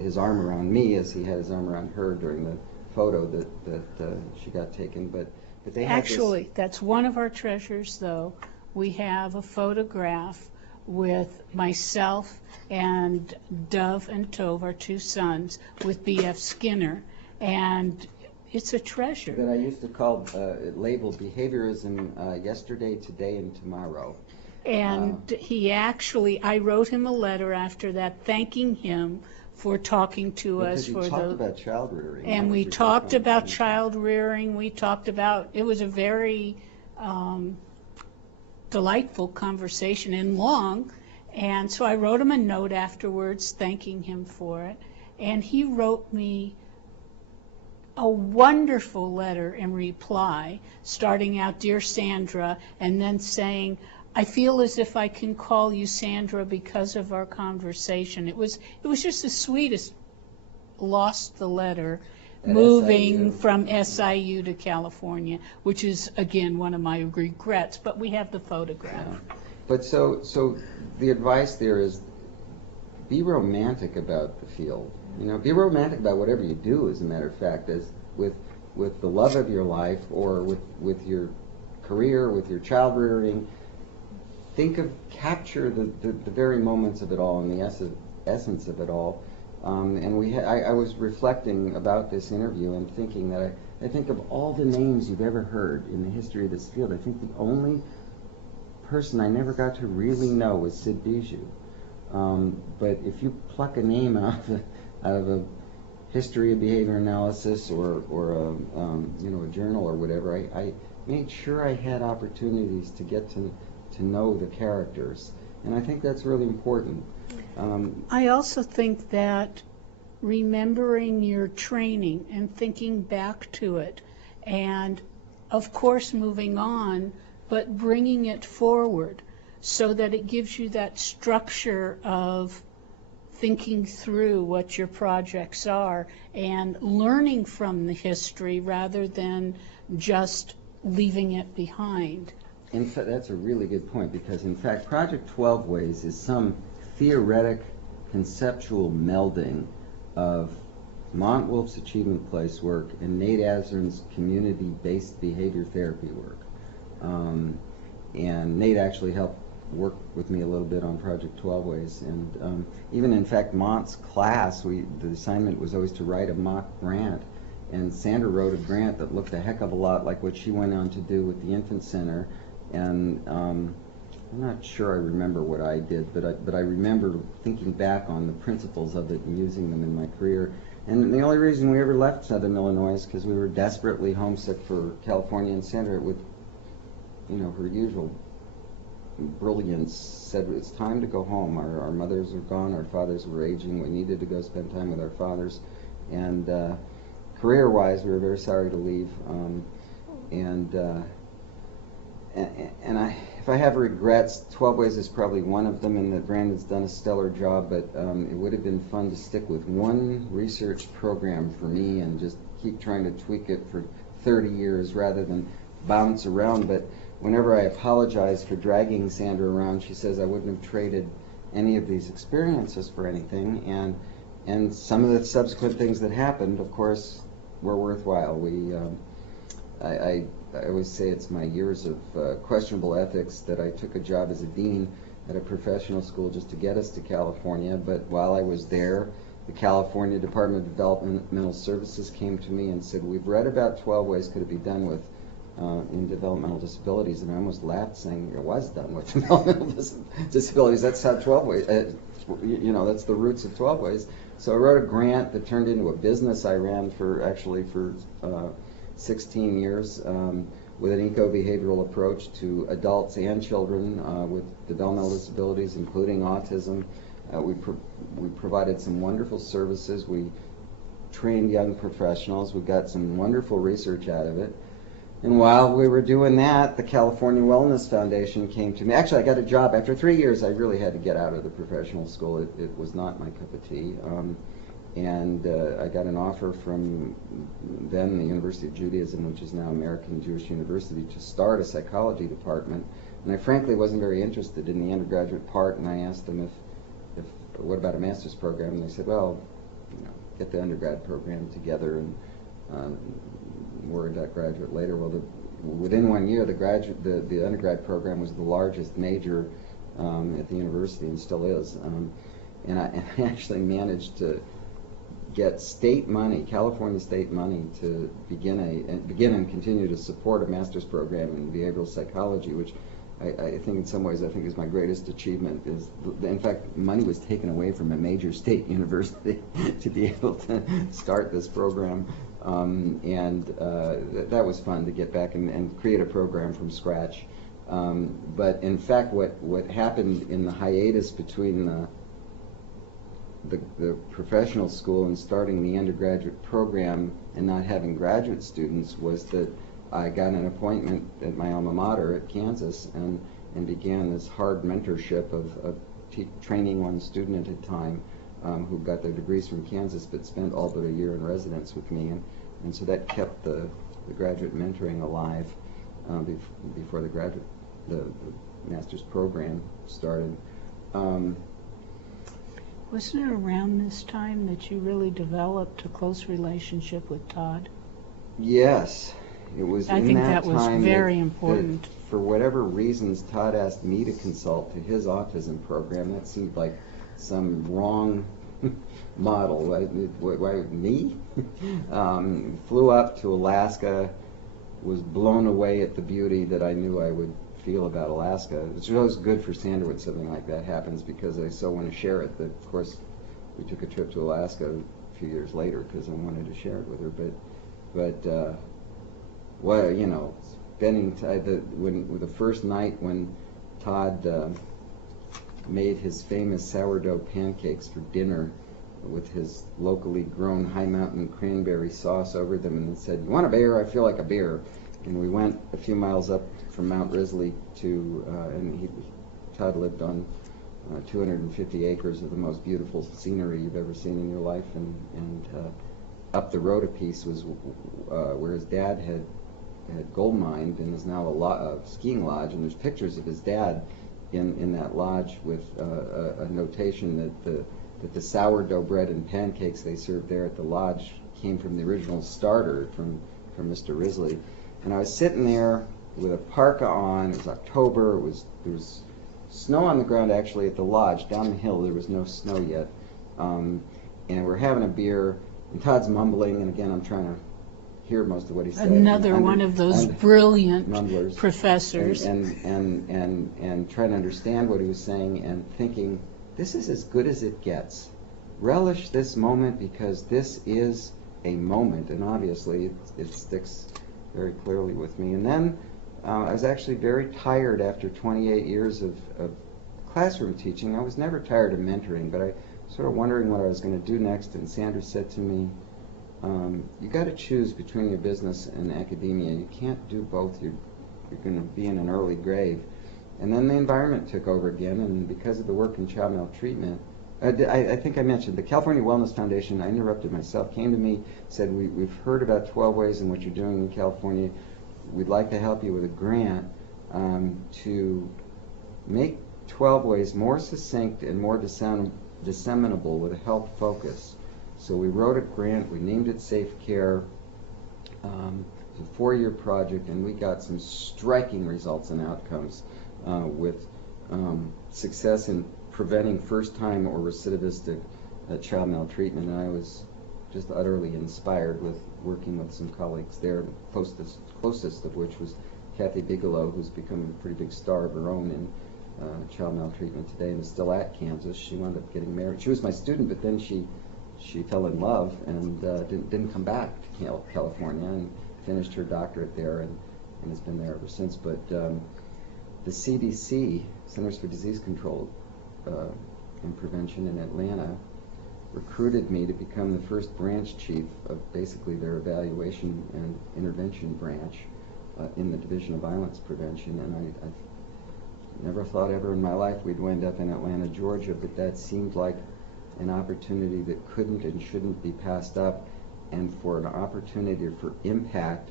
his arm around me as he had his arm around her during the photo that she got taken. But they had Actually, that's one of our treasures, though. We have a photograph with myself and Dove and Tove, our two sons, with B.F. Skinner, and it's a treasure. that I used to call labeled behaviorism yesterday, today, and tomorrow. And he actually, I wrote him a letter after that thanking him for talking to us. Because you talked about child rearing. And we talked about child rearing. We talked about, it was a very delightful conversation and long. And so I wrote him a note afterwards thanking him for it. And he wrote me a wonderful letter in reply, starting out, "Dear Sandra," and then saying, "I feel as if I can call you Sandra because of our conversation." It was just the sweetest. Lost the letter, moving SIU. from SIU to California, which is again one of my regrets. But we have the photograph. Yeah. But so the advice there is, be romantic about the field. You know, be romantic about whatever you do. As a matter of fact, as with the love of your life, or with your career, with your child rearing. Capture the very moments of it all and the essence of it all. And I was reflecting about this interview and thinking that I think of all the names you've ever heard in the history of this field, I think the only person I never got to really know was Sid Bijou. But if you pluck a name out of a history of behavior analysis or a journal or whatever, made sure I had opportunities to get to know the characters. And I think that's really important. I also think that remembering your training and thinking back to it, and of course moving on, but bringing it forward so that it gives you that structure of thinking through what your projects are and learning from the history rather than just leaving it behind. In fact, that's a really good point, because in fact Project 12 Ways is some theoretic conceptual melding of Montwolf's Achievement Place work and Nate Azern's community-based behavior therapy work. And Nate actually helped work with me a little bit on Project 12 Ways. And even in fact, Mont's class, the assignment was always to write a mock grant. And Sandra wrote a grant that looked a heck of a lot like what she went on to do with the Infant Center. And I'm not sure I remember what I did, but I remember thinking back on the principles of it and using them in my career. And the only reason we ever left Southern Illinois is because we were desperately homesick for California, and Sandra, with her usual brilliance, said it's time to go home. Our mothers were gone, our fathers were aging, we needed to go spend time with our fathers. And career-wise, we were very sorry to leave. If I have regrets, 12 Ways is probably one of them, and that Brandon's done a stellar job, but it would have been fun to stick with one research program for me and just keep trying to tweak it for 30 years rather than bounce around. But whenever I apologize for dragging Sandra around, she says I wouldn't have traded any of these experiences for anything, and some of the subsequent things that happened, of course, were worthwhile. I always say it's my years of questionable ethics that I took a job as a dean at a professional school just to get us to California. But while I was there, the California Department of Developmental Services came to me and said, we've read about 12 ways could it be done with in developmental disabilities. And I almost laughed, saying it was done with developmental disabilities. That's how 12 ways, that's the roots of 12 ways. So I wrote a grant that turned into a business I ran for 16 years with an eco-behavioral approach to adults and children with developmental disabilities, including autism. We provided some wonderful services. We trained young professionals. We got some wonderful research out of it. And while we were doing that, the California Wellness Foundation came to me. Actually, I got a job. After 3 years, I really had to get out of the professional school. It was not my cup of tea. And I got an offer from then the University of Judaism, which is now American Jewish University, to start a psychology department. And I frankly wasn't very interested in the undergraduate part, and I asked them if what about a master's program? And they said, well, get the undergrad program together and worry about graduate later. Well, within 1 year, the undergrad program was the largest major at the university, and still is. And I actually managed to get state money, California state money, to begin and continue to support a master's program in behavioral psychology, which I think in some ways is my greatest achievement. In fact, money was taken away from a major state university to be able to start this program, and that was fun to get back and create a program from scratch. But in fact, what happened in the hiatus between the professional school and starting the undergraduate program and not having graduate students was that I got an appointment at my alma mater at Kansas and began this hard mentorship of training one student at a time who got their degrees from Kansas but spent all but a year in residence with me, and so that kept the graduate mentoring alive before the master's program started. Wasn't it around this time that you really developed a close relationship with Todd? Yes, it was. I think that was very important. That for whatever reasons, Todd asked me to consult to his autism program. That seemed like some wrong model. Why me? Flew up to Alaska, was blown away at the beauty that I knew I would feel about Alaska. It's always good for Sandra when something like that happens, because I so want to share it that, of course, we took a trip to Alaska a few years later because I wanted to share it with her. But spending the first night when Todd made his famous sourdough pancakes for dinner with his locally grown High Mountain cranberry sauce over them, and said, "You want a beer? I feel like a beer." And we went a few miles up from Mount Risley to, Todd lived on 250 acres of the most beautiful scenery you've ever seen in your life, and up the road a piece was where his dad had gold mined and is now a skiing lodge, and there's pictures of his dad in that lodge with a notation that the sourdough bread and pancakes they served there at the lodge came from the original starter from Mr. Risley. And I was sitting there with a parka on. It was October. There was snow on the ground actually at the lodge. Down the hill there was no snow yet, and we're having a beer. And Todd's mumbling, and again I'm trying to hear most of what he said. Another one of those brilliant mumblers, professors. And trying to understand what he was saying, and thinking, this is as good as it gets. Relish this moment, because this is a moment, and obviously it sticks very clearly with me. And then I was actually very tired after 28 years of classroom teaching. I was never tired of mentoring, but I was sort of wondering what I was going to do next, and Sandra said to me, you got to choose between your business and academia. You can't do both. You're going to be in an early grave. And then the environment took over again, and because of the work in child maltreatment, I think I mentioned the California Wellness Foundation, I interrupted myself, came to me, said, we've heard about 12 ways in what you're doing in California. We'd like to help you with a grant to make 12 ways more succinct and more disseminable with a health focus. So we wrote a grant, we named it Safe Care. It was a 4-year project, and we got some striking results and outcomes with success in preventing first-time or recidivistic child maltreatment. And I was just utterly inspired with working with some colleagues there, the closest of which was Kathy Bigelow, who's become a pretty big star of her own in child maltreatment today and is still at Kansas. She wound up getting married. She was my student, but then she fell in love and didn't come back to California, and finished her doctorate there and has been there ever since. But the CDC, Centers for Disease Control and Prevention in Atlanta, recruited me to become the first branch chief of basically their evaluation and intervention branch in the Division of Violence Prevention. And I never thought ever in my life we'd wind up in Atlanta, Georgia, but that seemed like an opportunity that couldn't and shouldn't be passed up, and for an opportunity for impact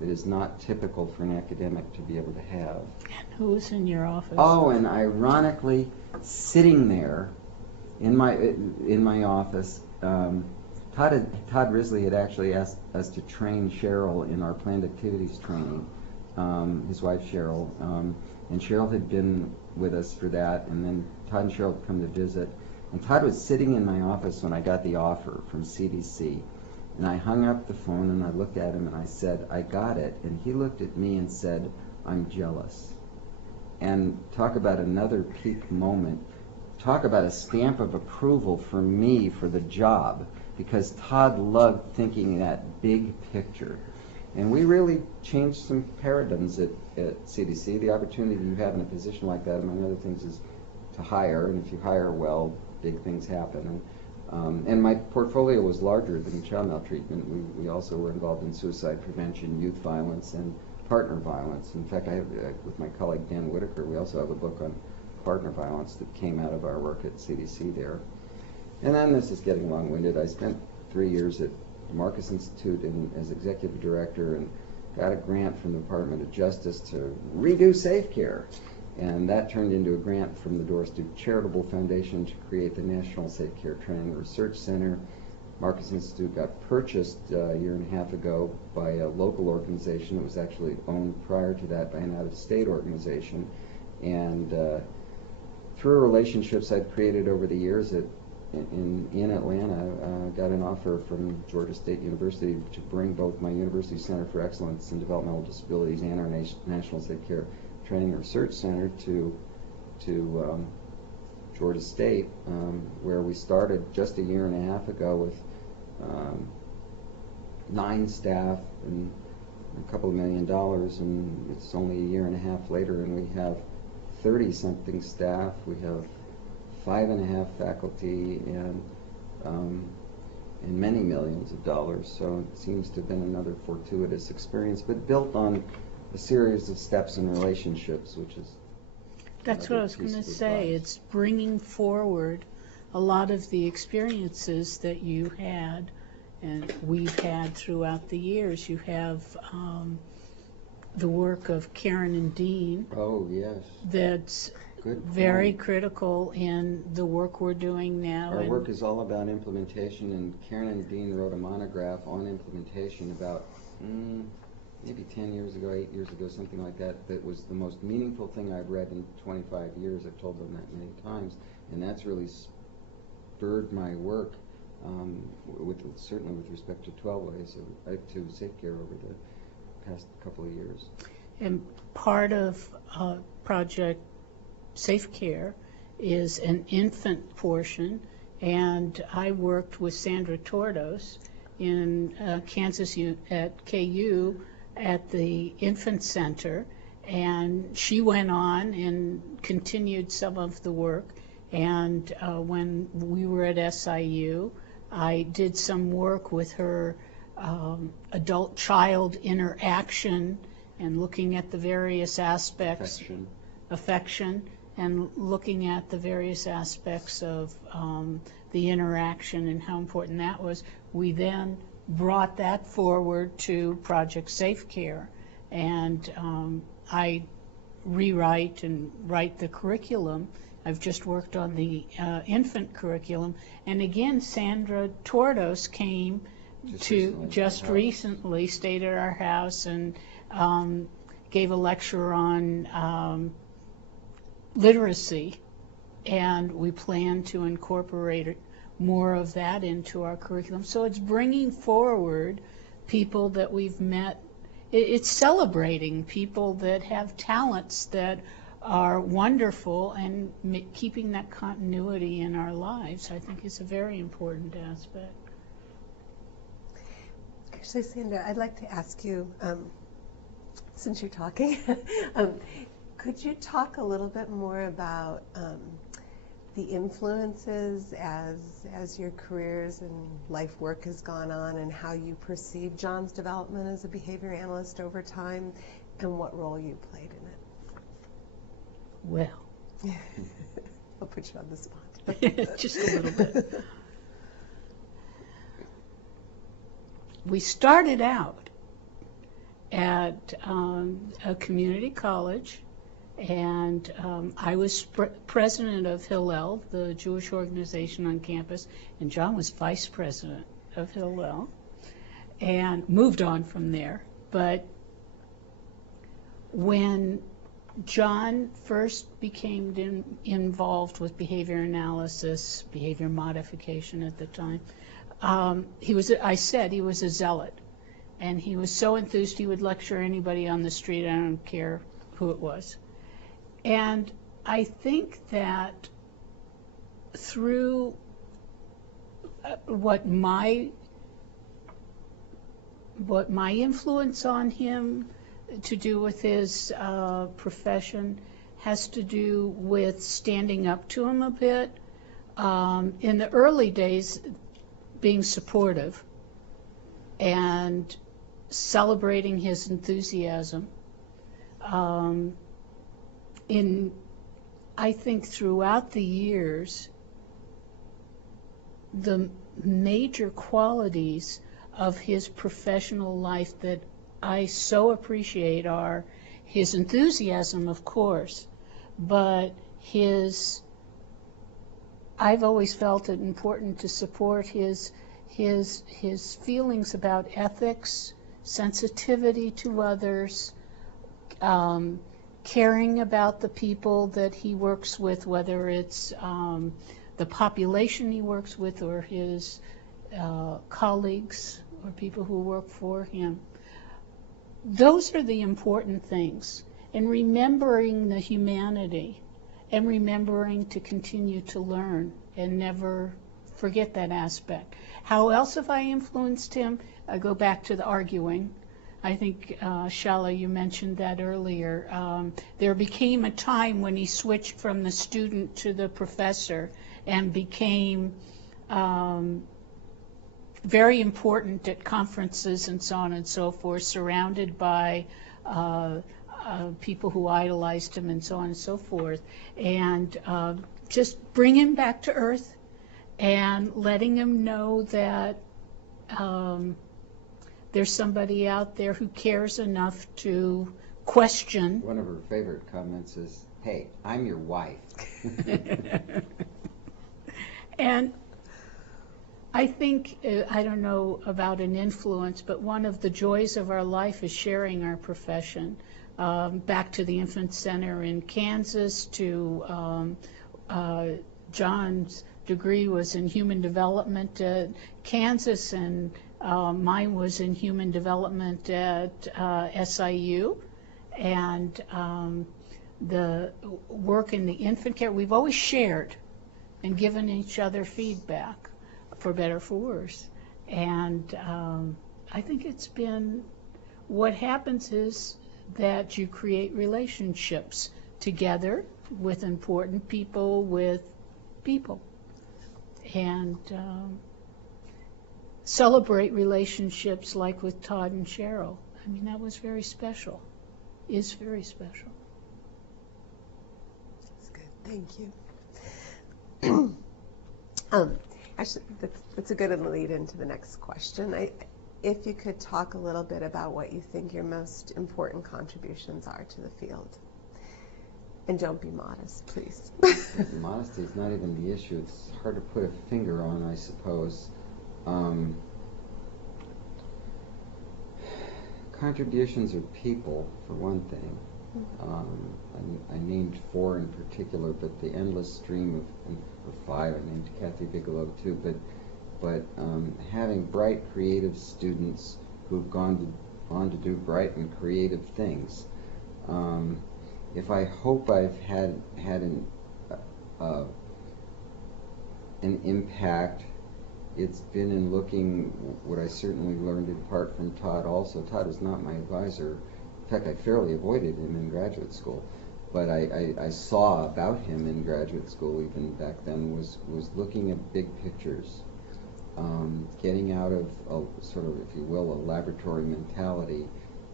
that is not typical for an academic to be able to have. And who was in your office? Oh, and ironically, sitting there in my office, Todd Risley had actually asked us to train Cheryl in our planned activities training, his wife Cheryl, and Cheryl had been with us for that, and then Todd and Cheryl had come to visit. And Todd was sitting in my office when I got the offer from CDC. And I hung up the phone and I looked at him and I said, I got it. And he looked at me and said, I'm jealous. And talk about another peak moment. Talk about a stamp of approval for me for the job, because Todd loved thinking that big picture. And we really changed some paradigms at CDC. The opportunity you have in a position like that, among other things, is to hire. And if you hire well, big things happen. And my portfolio was larger than child maltreatment. We also were involved in suicide prevention, youth violence, and partner violence. In fact, I have, with my colleague Dan Whitaker, we also have a book on partner violence that came out of our work at CDC there. And then, this is getting long-winded, I spent 3 years at the Marcus Institute as executive director, and got a grant from the Department of Justice to redo Safe Care. And that turned into a grant from the Doris Duke Charitable Foundation to create the National Safe Care Training Research Center. Marcus Institute got purchased a year and a half ago by a local organization that was actually owned prior to that by an out-of-state organization. And through relationships I'd created over the years in Atlanta, got an offer from Georgia State University to bring both my University Center for Excellence in Developmental Disabilities and our National Safe Care Training and Research Center to Georgia State, where we started just a year and a half ago with 9 staff and a couple of $1 million, and it's only a year and a half later, and we have 30-something staff. We have 5.5 faculty, and many millions of dollars. So it seems to have been another fortuitous experience, but built on a series of steps and relationships, which is That's what I was going to say. It's bringing forward a lot of the experiences that you had and we've had throughout the years. You have the work of Karen and Dean. Oh, yes. That's Good very point. critical in the work we're doing now. Our work is all about implementation, and Karen and Dean wrote a monograph on implementation about maybe 10 years ago, 8 years ago, something like that. That was the most meaningful thing I've read in 25 years. I've told them that many times, and that's really spurred my work, certainly with respect to 12 ways to safe care over the past couple of years. And part of Project Safe Care is an infant portion, and I worked with Sandra Tordos in Kansas at KU at the Infant Center, and she went on and continued some of the work. And when we were at SIU, I did some work with her adult-child interaction and looking at the various aspects, affection, and looking at the various aspects of the interaction and how important that was. We then brought that forward to Project Safe Care, and I rewrite and write the curriculum. I've just worked on the infant curriculum, and again, Sandra Tordos came just recently, stayed at our house and gave a lecture on literacy, and we plan to incorporate more of that into our curriculum. So it's bringing forward people that we've met. It's celebrating people that have talents that are wonderful, and keeping that continuity in our lives, I think, is a very important aspect. Actually, Sandra, I'd like to ask you, since you're talking, could you talk a little bit more about the influences as your careers and life work has gone on, and how you perceive John's development as a behavior analyst over time, and what role you played in it? Well, I'll put you on the spot. just a little bit. We started out at a community college, and I was president of Hillel, the Jewish organization on campus, and John was vice president of Hillel, and moved on from there. But when John first became involved with behavior analysis, behavior modification at the time, he was a zealot, and he was so enthused he would lecture anybody on the street. I don't care who it was. And I think that through what my influence on him to do with his profession has to do with standing up to him a bit. In the early days, being supportive and celebrating his enthusiasm. I think throughout the years, the major qualities of his professional life that I so appreciate are his enthusiasm, of course, but I've always felt it important to support his feelings about ethics, sensitivity to others, caring about the people that he works with, whether it's the population he works with or his colleagues or people who work for him. Those are the important things, and remembering the humanity and remembering to continue to learn and never forget that aspect. How else have I influenced him? I go back to the arguing. I think, Shala, you mentioned that earlier. There became a time when he switched from the student to the professor and became very important at conferences and so on and so forth, surrounded by people who idolized him and so on and so forth. And just bring him back to earth and letting him know that there's somebody out there who cares enough to question. One of her favorite comments is, "Hey, I'm your wife." And I think, I don't know about an influence, but one of the joys of our life is sharing our profession. Back to the Infant Center in Kansas, to John's degree was in human development at Kansas, and mine was in human development at SIU. And the work in the infant care, we've always shared and given each other feedback, for better, for worse. And I think it's been, what happens is that you create relationships together with important people, with people. And celebrate relationships like with Todd and Cheryl. I mean, that was very special, is very special. That's good, thank you. Actually, that's a good lead into the next question. If you could talk a little bit about what you think your most important contributions are to the field. And don't be modest, please. Modesty is not even the issue. It's hard to put a finger on, I suppose. Contributions are people, for one thing. I named 4 in particular, but the endless stream of, or 5, I named Kathy Bigelow too, but having bright, creative students who've gone on to do bright and creative things. If I hope I've had an impact, it's been in looking, what I certainly learned in part from Todd also. Todd was not my advisor. In fact, I fairly avoided him in graduate school. But I saw about him in graduate school, even back then, was looking at big pictures, getting out of a sort of, if you will, a laboratory mentality,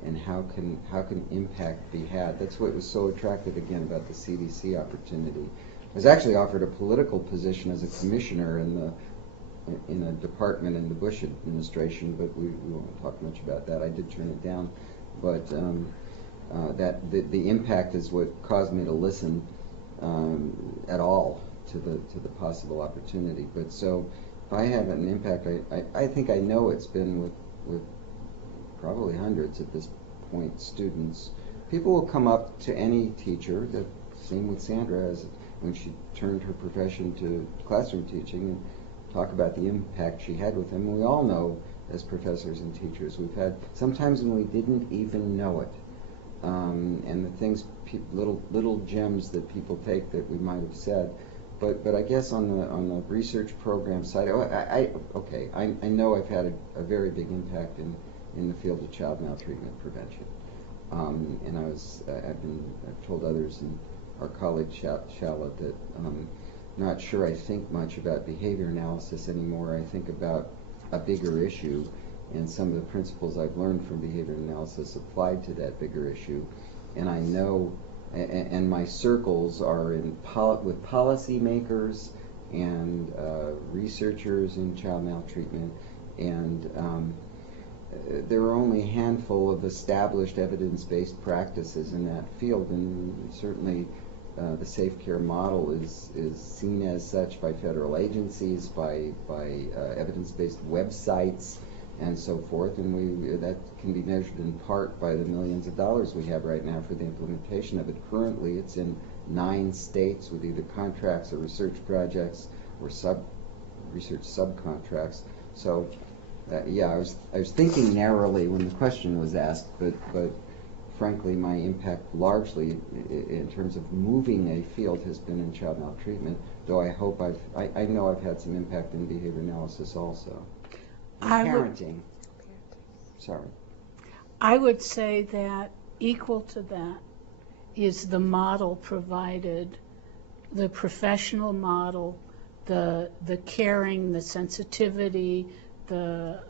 and how can impact be had. That's what was so attractive again about the CDC opportunity. I was actually offered a political position as a commissioner in a department in the Bush administration, but we won't talk much about that. I did turn it down, but that the impact is what caused me to listen at all to the possible opportunity. But so if I have an impact, I think I know it's been with probably hundreds at this point, students. People will come up to any teacher, the same with Sandra, as when she turned her profession to classroom teaching, and talk about the impact she had with them. We all know, as professors and teachers, we've had sometimes when we didn't even know it, and the things, little gems that people take that we might have said. But I guess on the research program side, I know I've had a very big impact in the field of child maltreatment prevention. And I've told others, and our colleague Shala, that not sure I think much about behavior analysis anymore. I think about a bigger issue, and some of the principles I've learned from behavior analysis applied to that bigger issue. And I know, and my circles are with policymakers and researchers in child maltreatment, and there are only a handful of established evidence-based practices in that field, and certainly the safe care model is seen as such by federal agencies, by evidence-based websites, and so forth, and that can be measured in part by the millions of dollars we have right now for the implementation of it. Currently, it's in 9 states with either contracts or research projects or research subcontracts. So, yeah, I was thinking narrowly when the question was asked, but frankly, my impact largely in terms of moving a field has been in child maltreatment, though I hope I know I've had some impact in behavior analysis also. And parenting. Sorry. I would say that equal to that is the model provided, the professional model, the caring, the sensitivity, the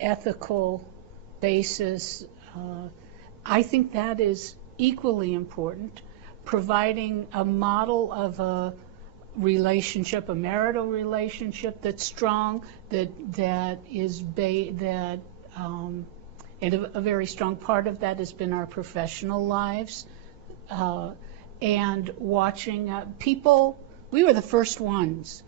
ethical basis. I think that is equally important. Providing a model of a relationship, a marital relationship that's strong, that is and a very strong part of that has been our professional lives, and watching people. We were the first ones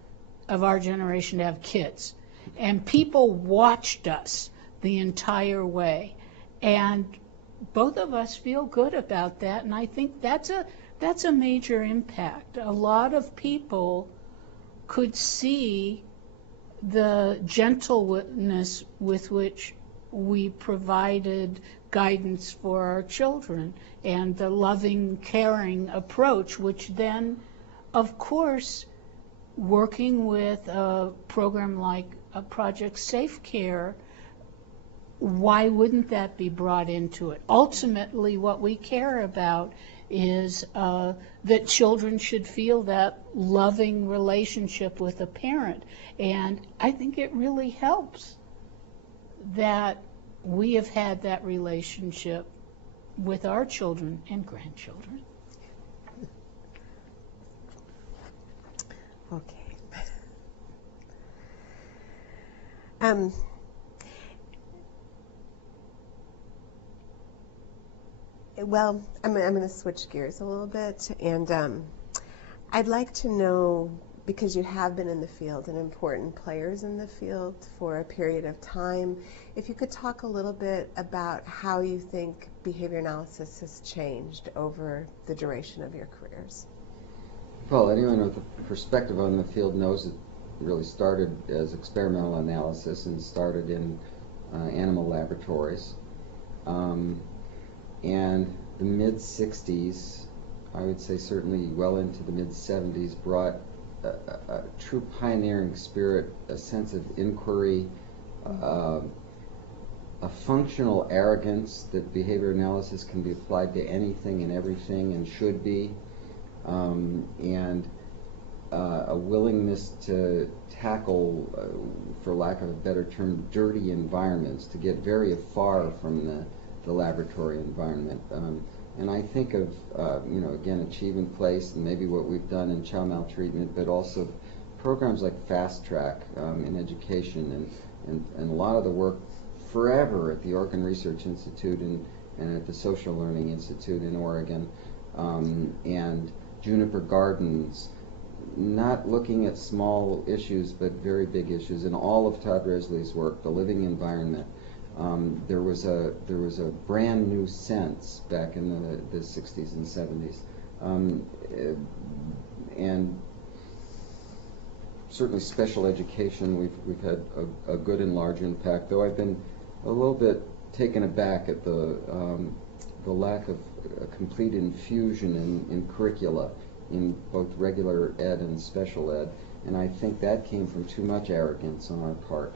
of our generation to have kids, and people watched us the entire way, and both of us feel good about that, and I think that's a major impact. A lot of people could see the gentleness with which we provided guidance for our children and the loving, caring approach, which then, of course, working with a program like a Project Safe Care, why wouldn't that be brought into it? Ultimately, what we care about is that children should feel that loving relationship with a parent. And I think it really helps that we have had that relationship with our children and grandchildren. Okay. Well, I'm going to switch gears a little bit, and I'd like to know, because you have been in the field and important players in the field for a period of time, if you could talk a little bit about how you think behavior analysis has changed over the duration of your careers. Well, anyone with a perspective on the field knows it really started as experimental analysis and started in animal laboratories. And the mid-60s, I would say certainly well into the mid-70s, brought a true pioneering spirit, a sense of inquiry, a functional arrogance that behavior analysis can be applied to anything and everything and should be, and a willingness to tackle, for lack of a better term, dirty environments, to get very far from the laboratory environment. And I think of, again, Achievement Place and maybe what we've done in child maltreatment, but also programs like Fast Track in education, and a lot of the work forever at the Oregon Research Institute and at the Social Learning Institute in Oregon, and Juniper Gardens, not looking at small issues but very big issues, and all of Todd Risley's work, the living environment. There was a brand new sense back in the 60s and 70s, and certainly special education. We've had a good and large impact. Though I've been a little bit taken aback at the lack of a complete infusion in curricula in both regular ed and special ed, and I think that came from too much arrogance on our part.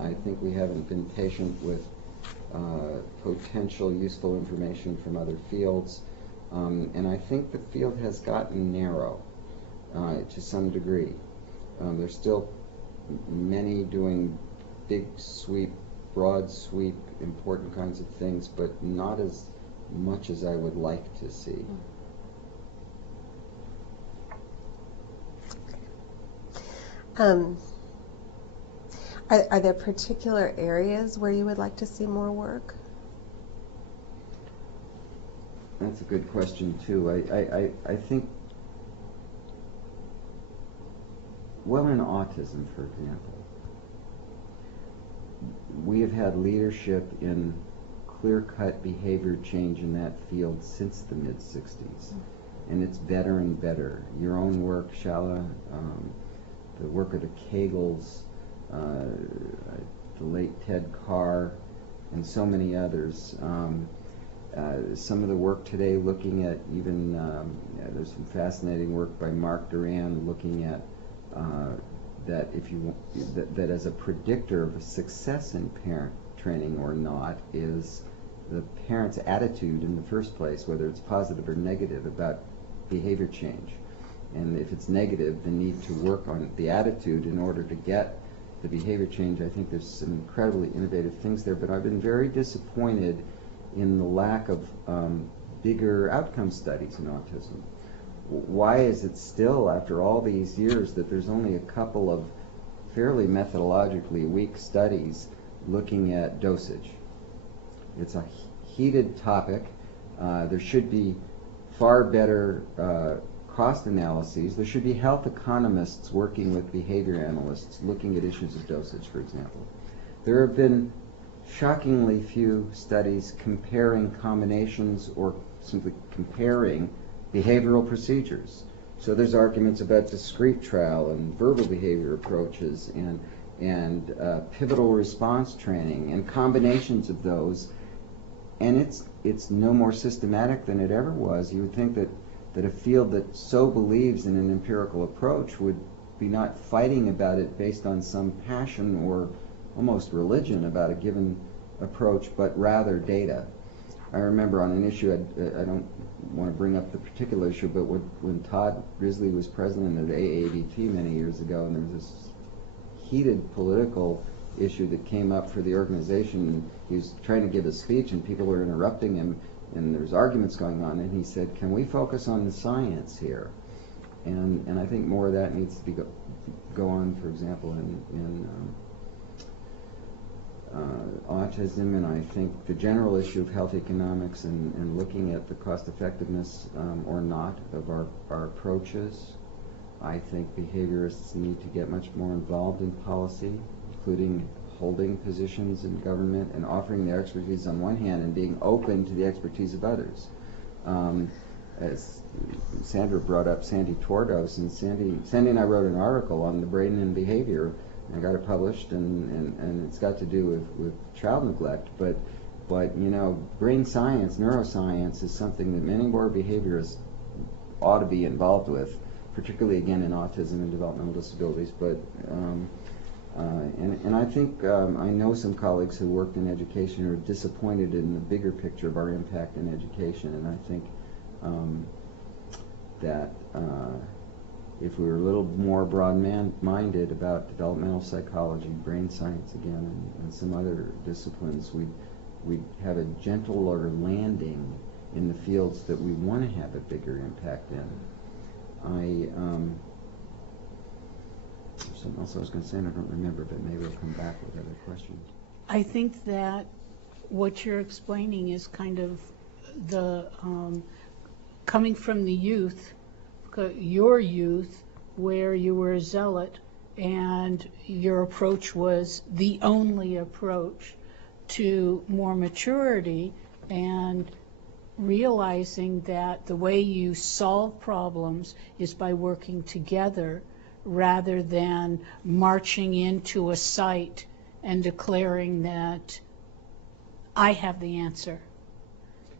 I think we haven't been patient with potential useful information from other fields, and I think the field has gotten narrow to some degree. There's still many doing big sweep, broad sweep, important kinds of things, but not as much as I would like to see. Are there particular areas where you would like to see more work? That's a good question too. I think, well, in autism, for example, we have had leadership in clear-cut behavior change in that field since the mid-60s, and it's better and better. Your own work, Shala, the work of the Kegels, the late Ted Carr, and so many others. Some of the work today looking at even, there's some fascinating work by Mark Duran looking at that as a predictor of a success in parent training or not is the parent's attitude in the first place, whether it's positive or negative about behavior change. And if it's negative, the need to work on the attitude in order to get the behavior change. I think there's some incredibly innovative things there, but I've been very disappointed in the lack of bigger outcome studies in autism. Why is it still, after all these years, that there's only a couple of fairly methodologically weak studies looking at dosage? It's a heated topic. There should be far better cost analyses. There should be health economists working with behavior analysts looking at issues of dosage, for example. There have been shockingly few studies comparing combinations or simply comparing behavioral procedures. So there's arguments about discrete trial and verbal behavior approaches and pivotal response training and combinations of those, and it's no more systematic than it ever was. You would think that a field that so believes in an empirical approach would be not fighting about it based on some passion or almost religion about a given approach, but rather data. I remember on an issue, I don't want to bring up the particular issue, but when Todd Risley was president of AABT many years ago, and there was this heated political issue that came up for the organization, and he was trying to give a speech and people were interrupting him, and there's arguments going on, and he said, "Can we focus on the science here?" And I think more of that needs to be go on, for example, in autism, and I think the general issue of health economics and looking at the cost effectiveness or not of our approaches. I think behaviorists need to get much more involved in policy, including holding positions in government and offering their expertise on one hand and being open to the expertise of others. As Sandra brought up Sandy Tordos, and Sandy and I wrote an article on the brain and behavior. I got it published, and it's got to do with child neglect. But you know, brain science, neuroscience is something that many more behaviorists ought to be involved with, particularly again in autism and developmental disabilities. But and I think I know some colleagues who worked in education who are disappointed in the bigger picture of our impact in education, and I think that if we were a little more broad-minded about developmental psychology, brain science again, and some other disciplines, we'd have a gentler landing in the fields that we want to have a bigger impact in. There's something else I was going to say and I don't remember, but maybe we'll come back with other questions. I think that what you're explaining is kind of the coming from the youth, your youth, where you were a zealot and your approach was the only approach, to more maturity and realizing that the way you solve problems is by working together rather than marching into a site and declaring that I have the answer.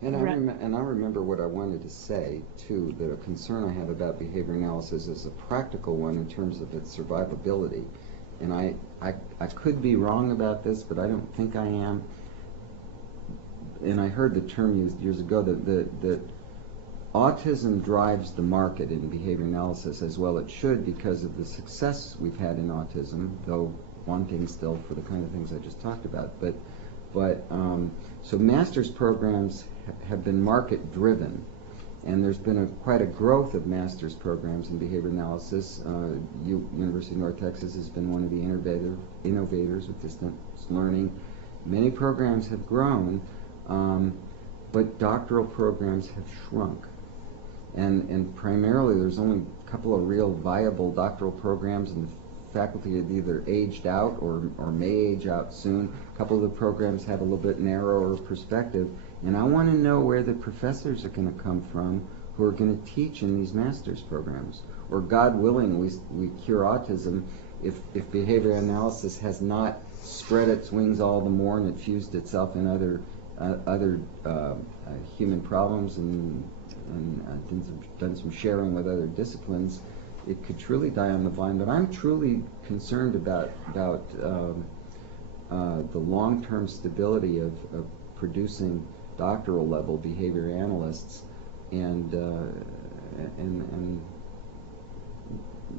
And I remember what I wanted to say, too, that a concern I have about behavior analysis is a practical one in terms of its survivability. And I could be wrong about this, but I don't think I am. And I heard the term used years ago that autism drives the market in behavior analysis, as well it should, because of the success we've had in autism, though wanting still for the kind of things I just talked about. So master's programs have been market driven, and there's been quite a growth of master's programs in behavior analysis. University of North Texas has been one of the innovators with distance learning. Many programs have grown, but doctoral programs have shrunk. And primarily there's only a couple of real viable doctoral programs, and the faculty have either aged out or may age out soon. A couple of the programs have a little bit narrower perspective, and I want to know where the professors are going to come from who are going to teach in these master's programs. Or God willing, we cure autism if behavior analysis has not spread its wings all the more and it fused itself in other human problems and done some sharing with other disciplines. It could truly die on the vine. But I'm truly concerned about the long-term stability of producing doctoral level behavior analysts, and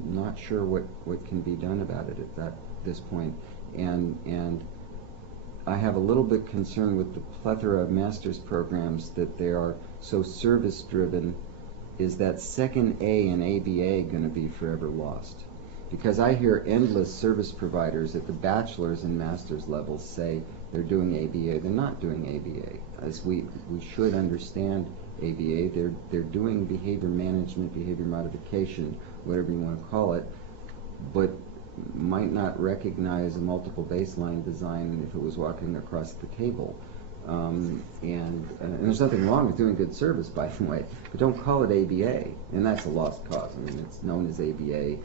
not sure what can be done about it at this point. And I have a little bit concern with the plethora of master's programs that they are so service driven. Is that second A in ABA going to be forever lost? Because I hear endless service providers at the bachelor's and master's levels say they're doing ABA. They're not doing ABA. As we should understand ABA, they're doing behavior management, behavior modification, whatever you want to call it, but might not recognize a multiple baseline design if it was walking across the table. And there's nothing wrong with doing good service, by the way, but don't call it ABA, and that's a lost cause. I mean, it's known as ABA.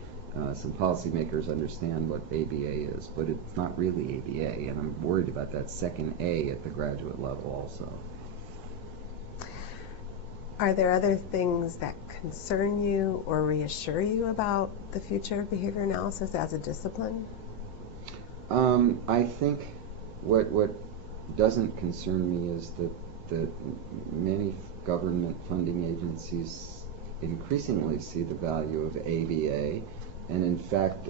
Some policymakers understand what ABA is, but it's not really ABA, and I'm worried about that second A at the graduate level also. Are there other things that concern you or reassure you about the future of behavior analysis as a discipline? I think what doesn't concern me is that many government funding agencies increasingly see the value of ABA, and in fact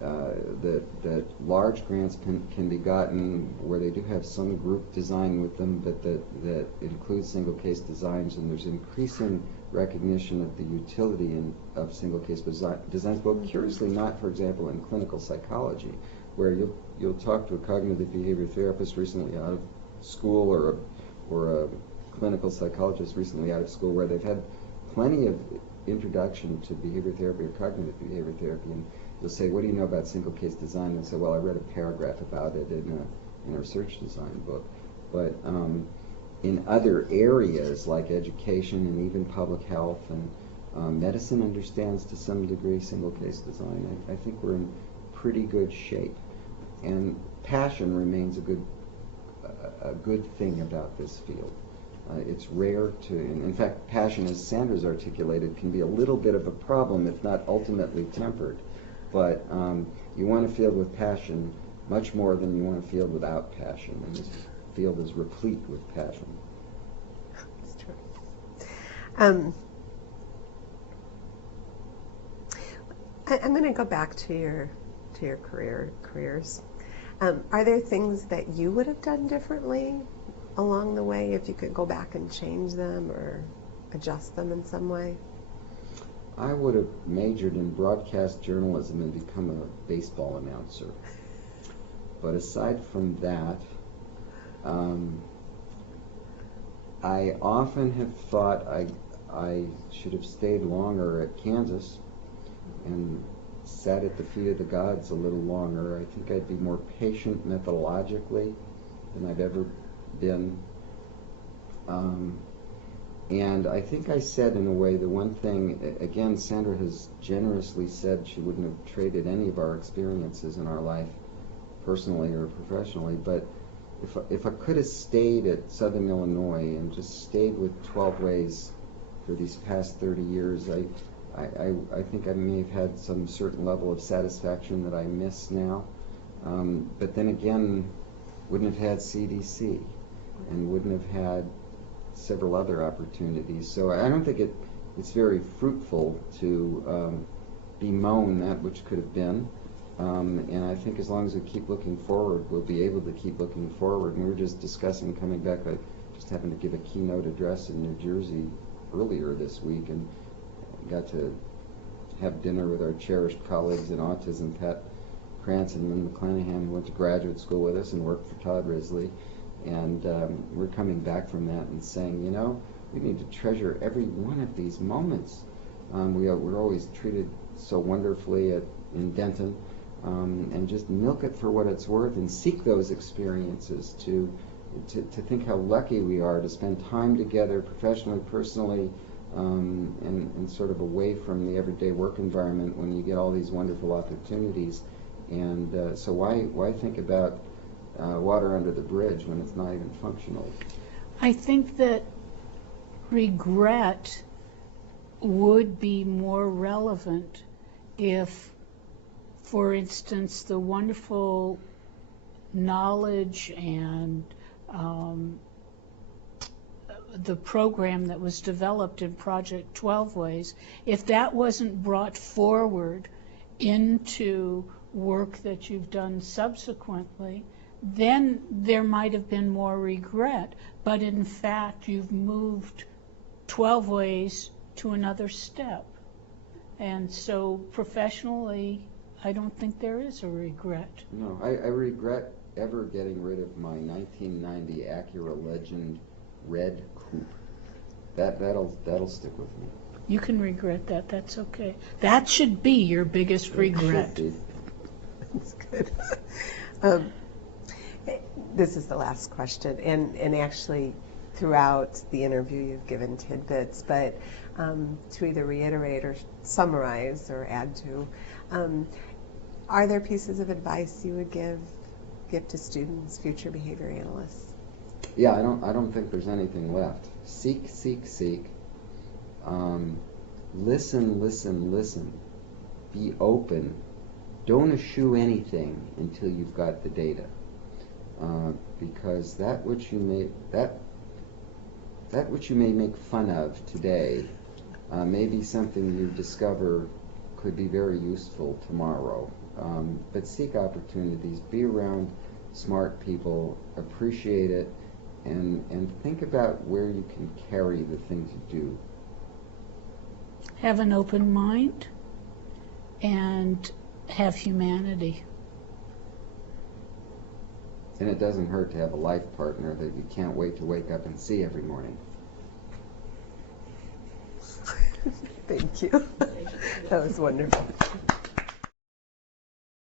that large grants can be gotten where they do have some group design with them, but that includes single case designs, and there's increasing recognition of the utility of single case designs, but curiously not, for example, in clinical psychology, where you'll talk to a cognitive behavior therapist recently out of school, or a clinical psychologist recently out of school, where they've had plenty of introduction to behavior therapy or cognitive behavior therapy, and you'll say, what do you know about single case design? And say, well, I read a paragraph about it in a research design book. But in other areas like education and even public health and medicine understands to some degree single case design. I think we're in pretty good shape. And passion remains a good thing about this field. It's rare to, in fact, passion, as Sandra's articulated, can be a little bit of a problem if not ultimately tempered. But you want a field with passion much more than you want a field without passion. And this field is replete with passion. That's true. I'm going to go back to your careers. Are there things that you would have done differently along the way if you could go back and change them or adjust them in some way? I would have majored in broadcast journalism and become a baseball announcer. But aside from that, I often have thought I should have stayed longer at Kansas and sat at the feet of the gods a little longer. I think I'd be more patient methodologically than I've ever been. And I think I said, in a way, the one thing, again, Sandra has generously said she wouldn't have traded any of our experiences in our life, personally or professionally, but if I could have stayed at Southern Illinois and just stayed with 12 Ways for these past 30 years, I think I may have had some certain level of satisfaction that I miss now. But then again, wouldn't have had CDC and wouldn't have had several other opportunities. So I don't think it's very fruitful to bemoan that which could have been. And I think as long as we keep looking forward, we'll be able to keep looking forward. And we were just discussing coming back. I just happened to give a keynote address in New Jersey earlier this week and got to have dinner with our cherished colleagues in autism, Pat Krantz and Lynn McClanahan, who went to graduate school with us and worked for Todd Risley. And we're coming back from that and saying, you know, we need to treasure every one of these moments. We're always treated so wonderfully in Denton, and just milk it for what it's worth and seek those experiences to think how lucky we are to spend time together professionally, personally, and sort of away from the everyday work environment when you get all these wonderful opportunities. And so why think about water under the bridge when it's not even functional? I think that regret would be more relevant if, for instance, the wonderful knowledge and the program that was developed in Project 12 Ways, if that wasn't brought forward into work that you've done subsequently, then there might have been more regret. But in fact, you've moved 12 Ways to another step. And so professionally, I don't think there is a regret. No, I regret ever getting rid of my 1990 Acura Legend red coupe. That'll stick with me. You can regret that. That's okay. That should be your biggest regret. Should be. That's good. This is the last question, and actually throughout the interview you've given tidbits, but to either reiterate or summarize or add to, are there pieces of advice you would give to students, future behavior analysts? Yeah, I don't think there's anything left. Seek, seek, seek. Listen. Be open. Don't eschew anything until you've got the data, because that which you may make fun of today may be something you discover could be very useful tomorrow. But seek opportunities. Be around smart people. Appreciate it. And think about where you can carry the things you do. Have an open mind and have humanity. And it doesn't hurt to have a life partner that you can't wait to wake up and see every morning. Thank you. That was wonderful.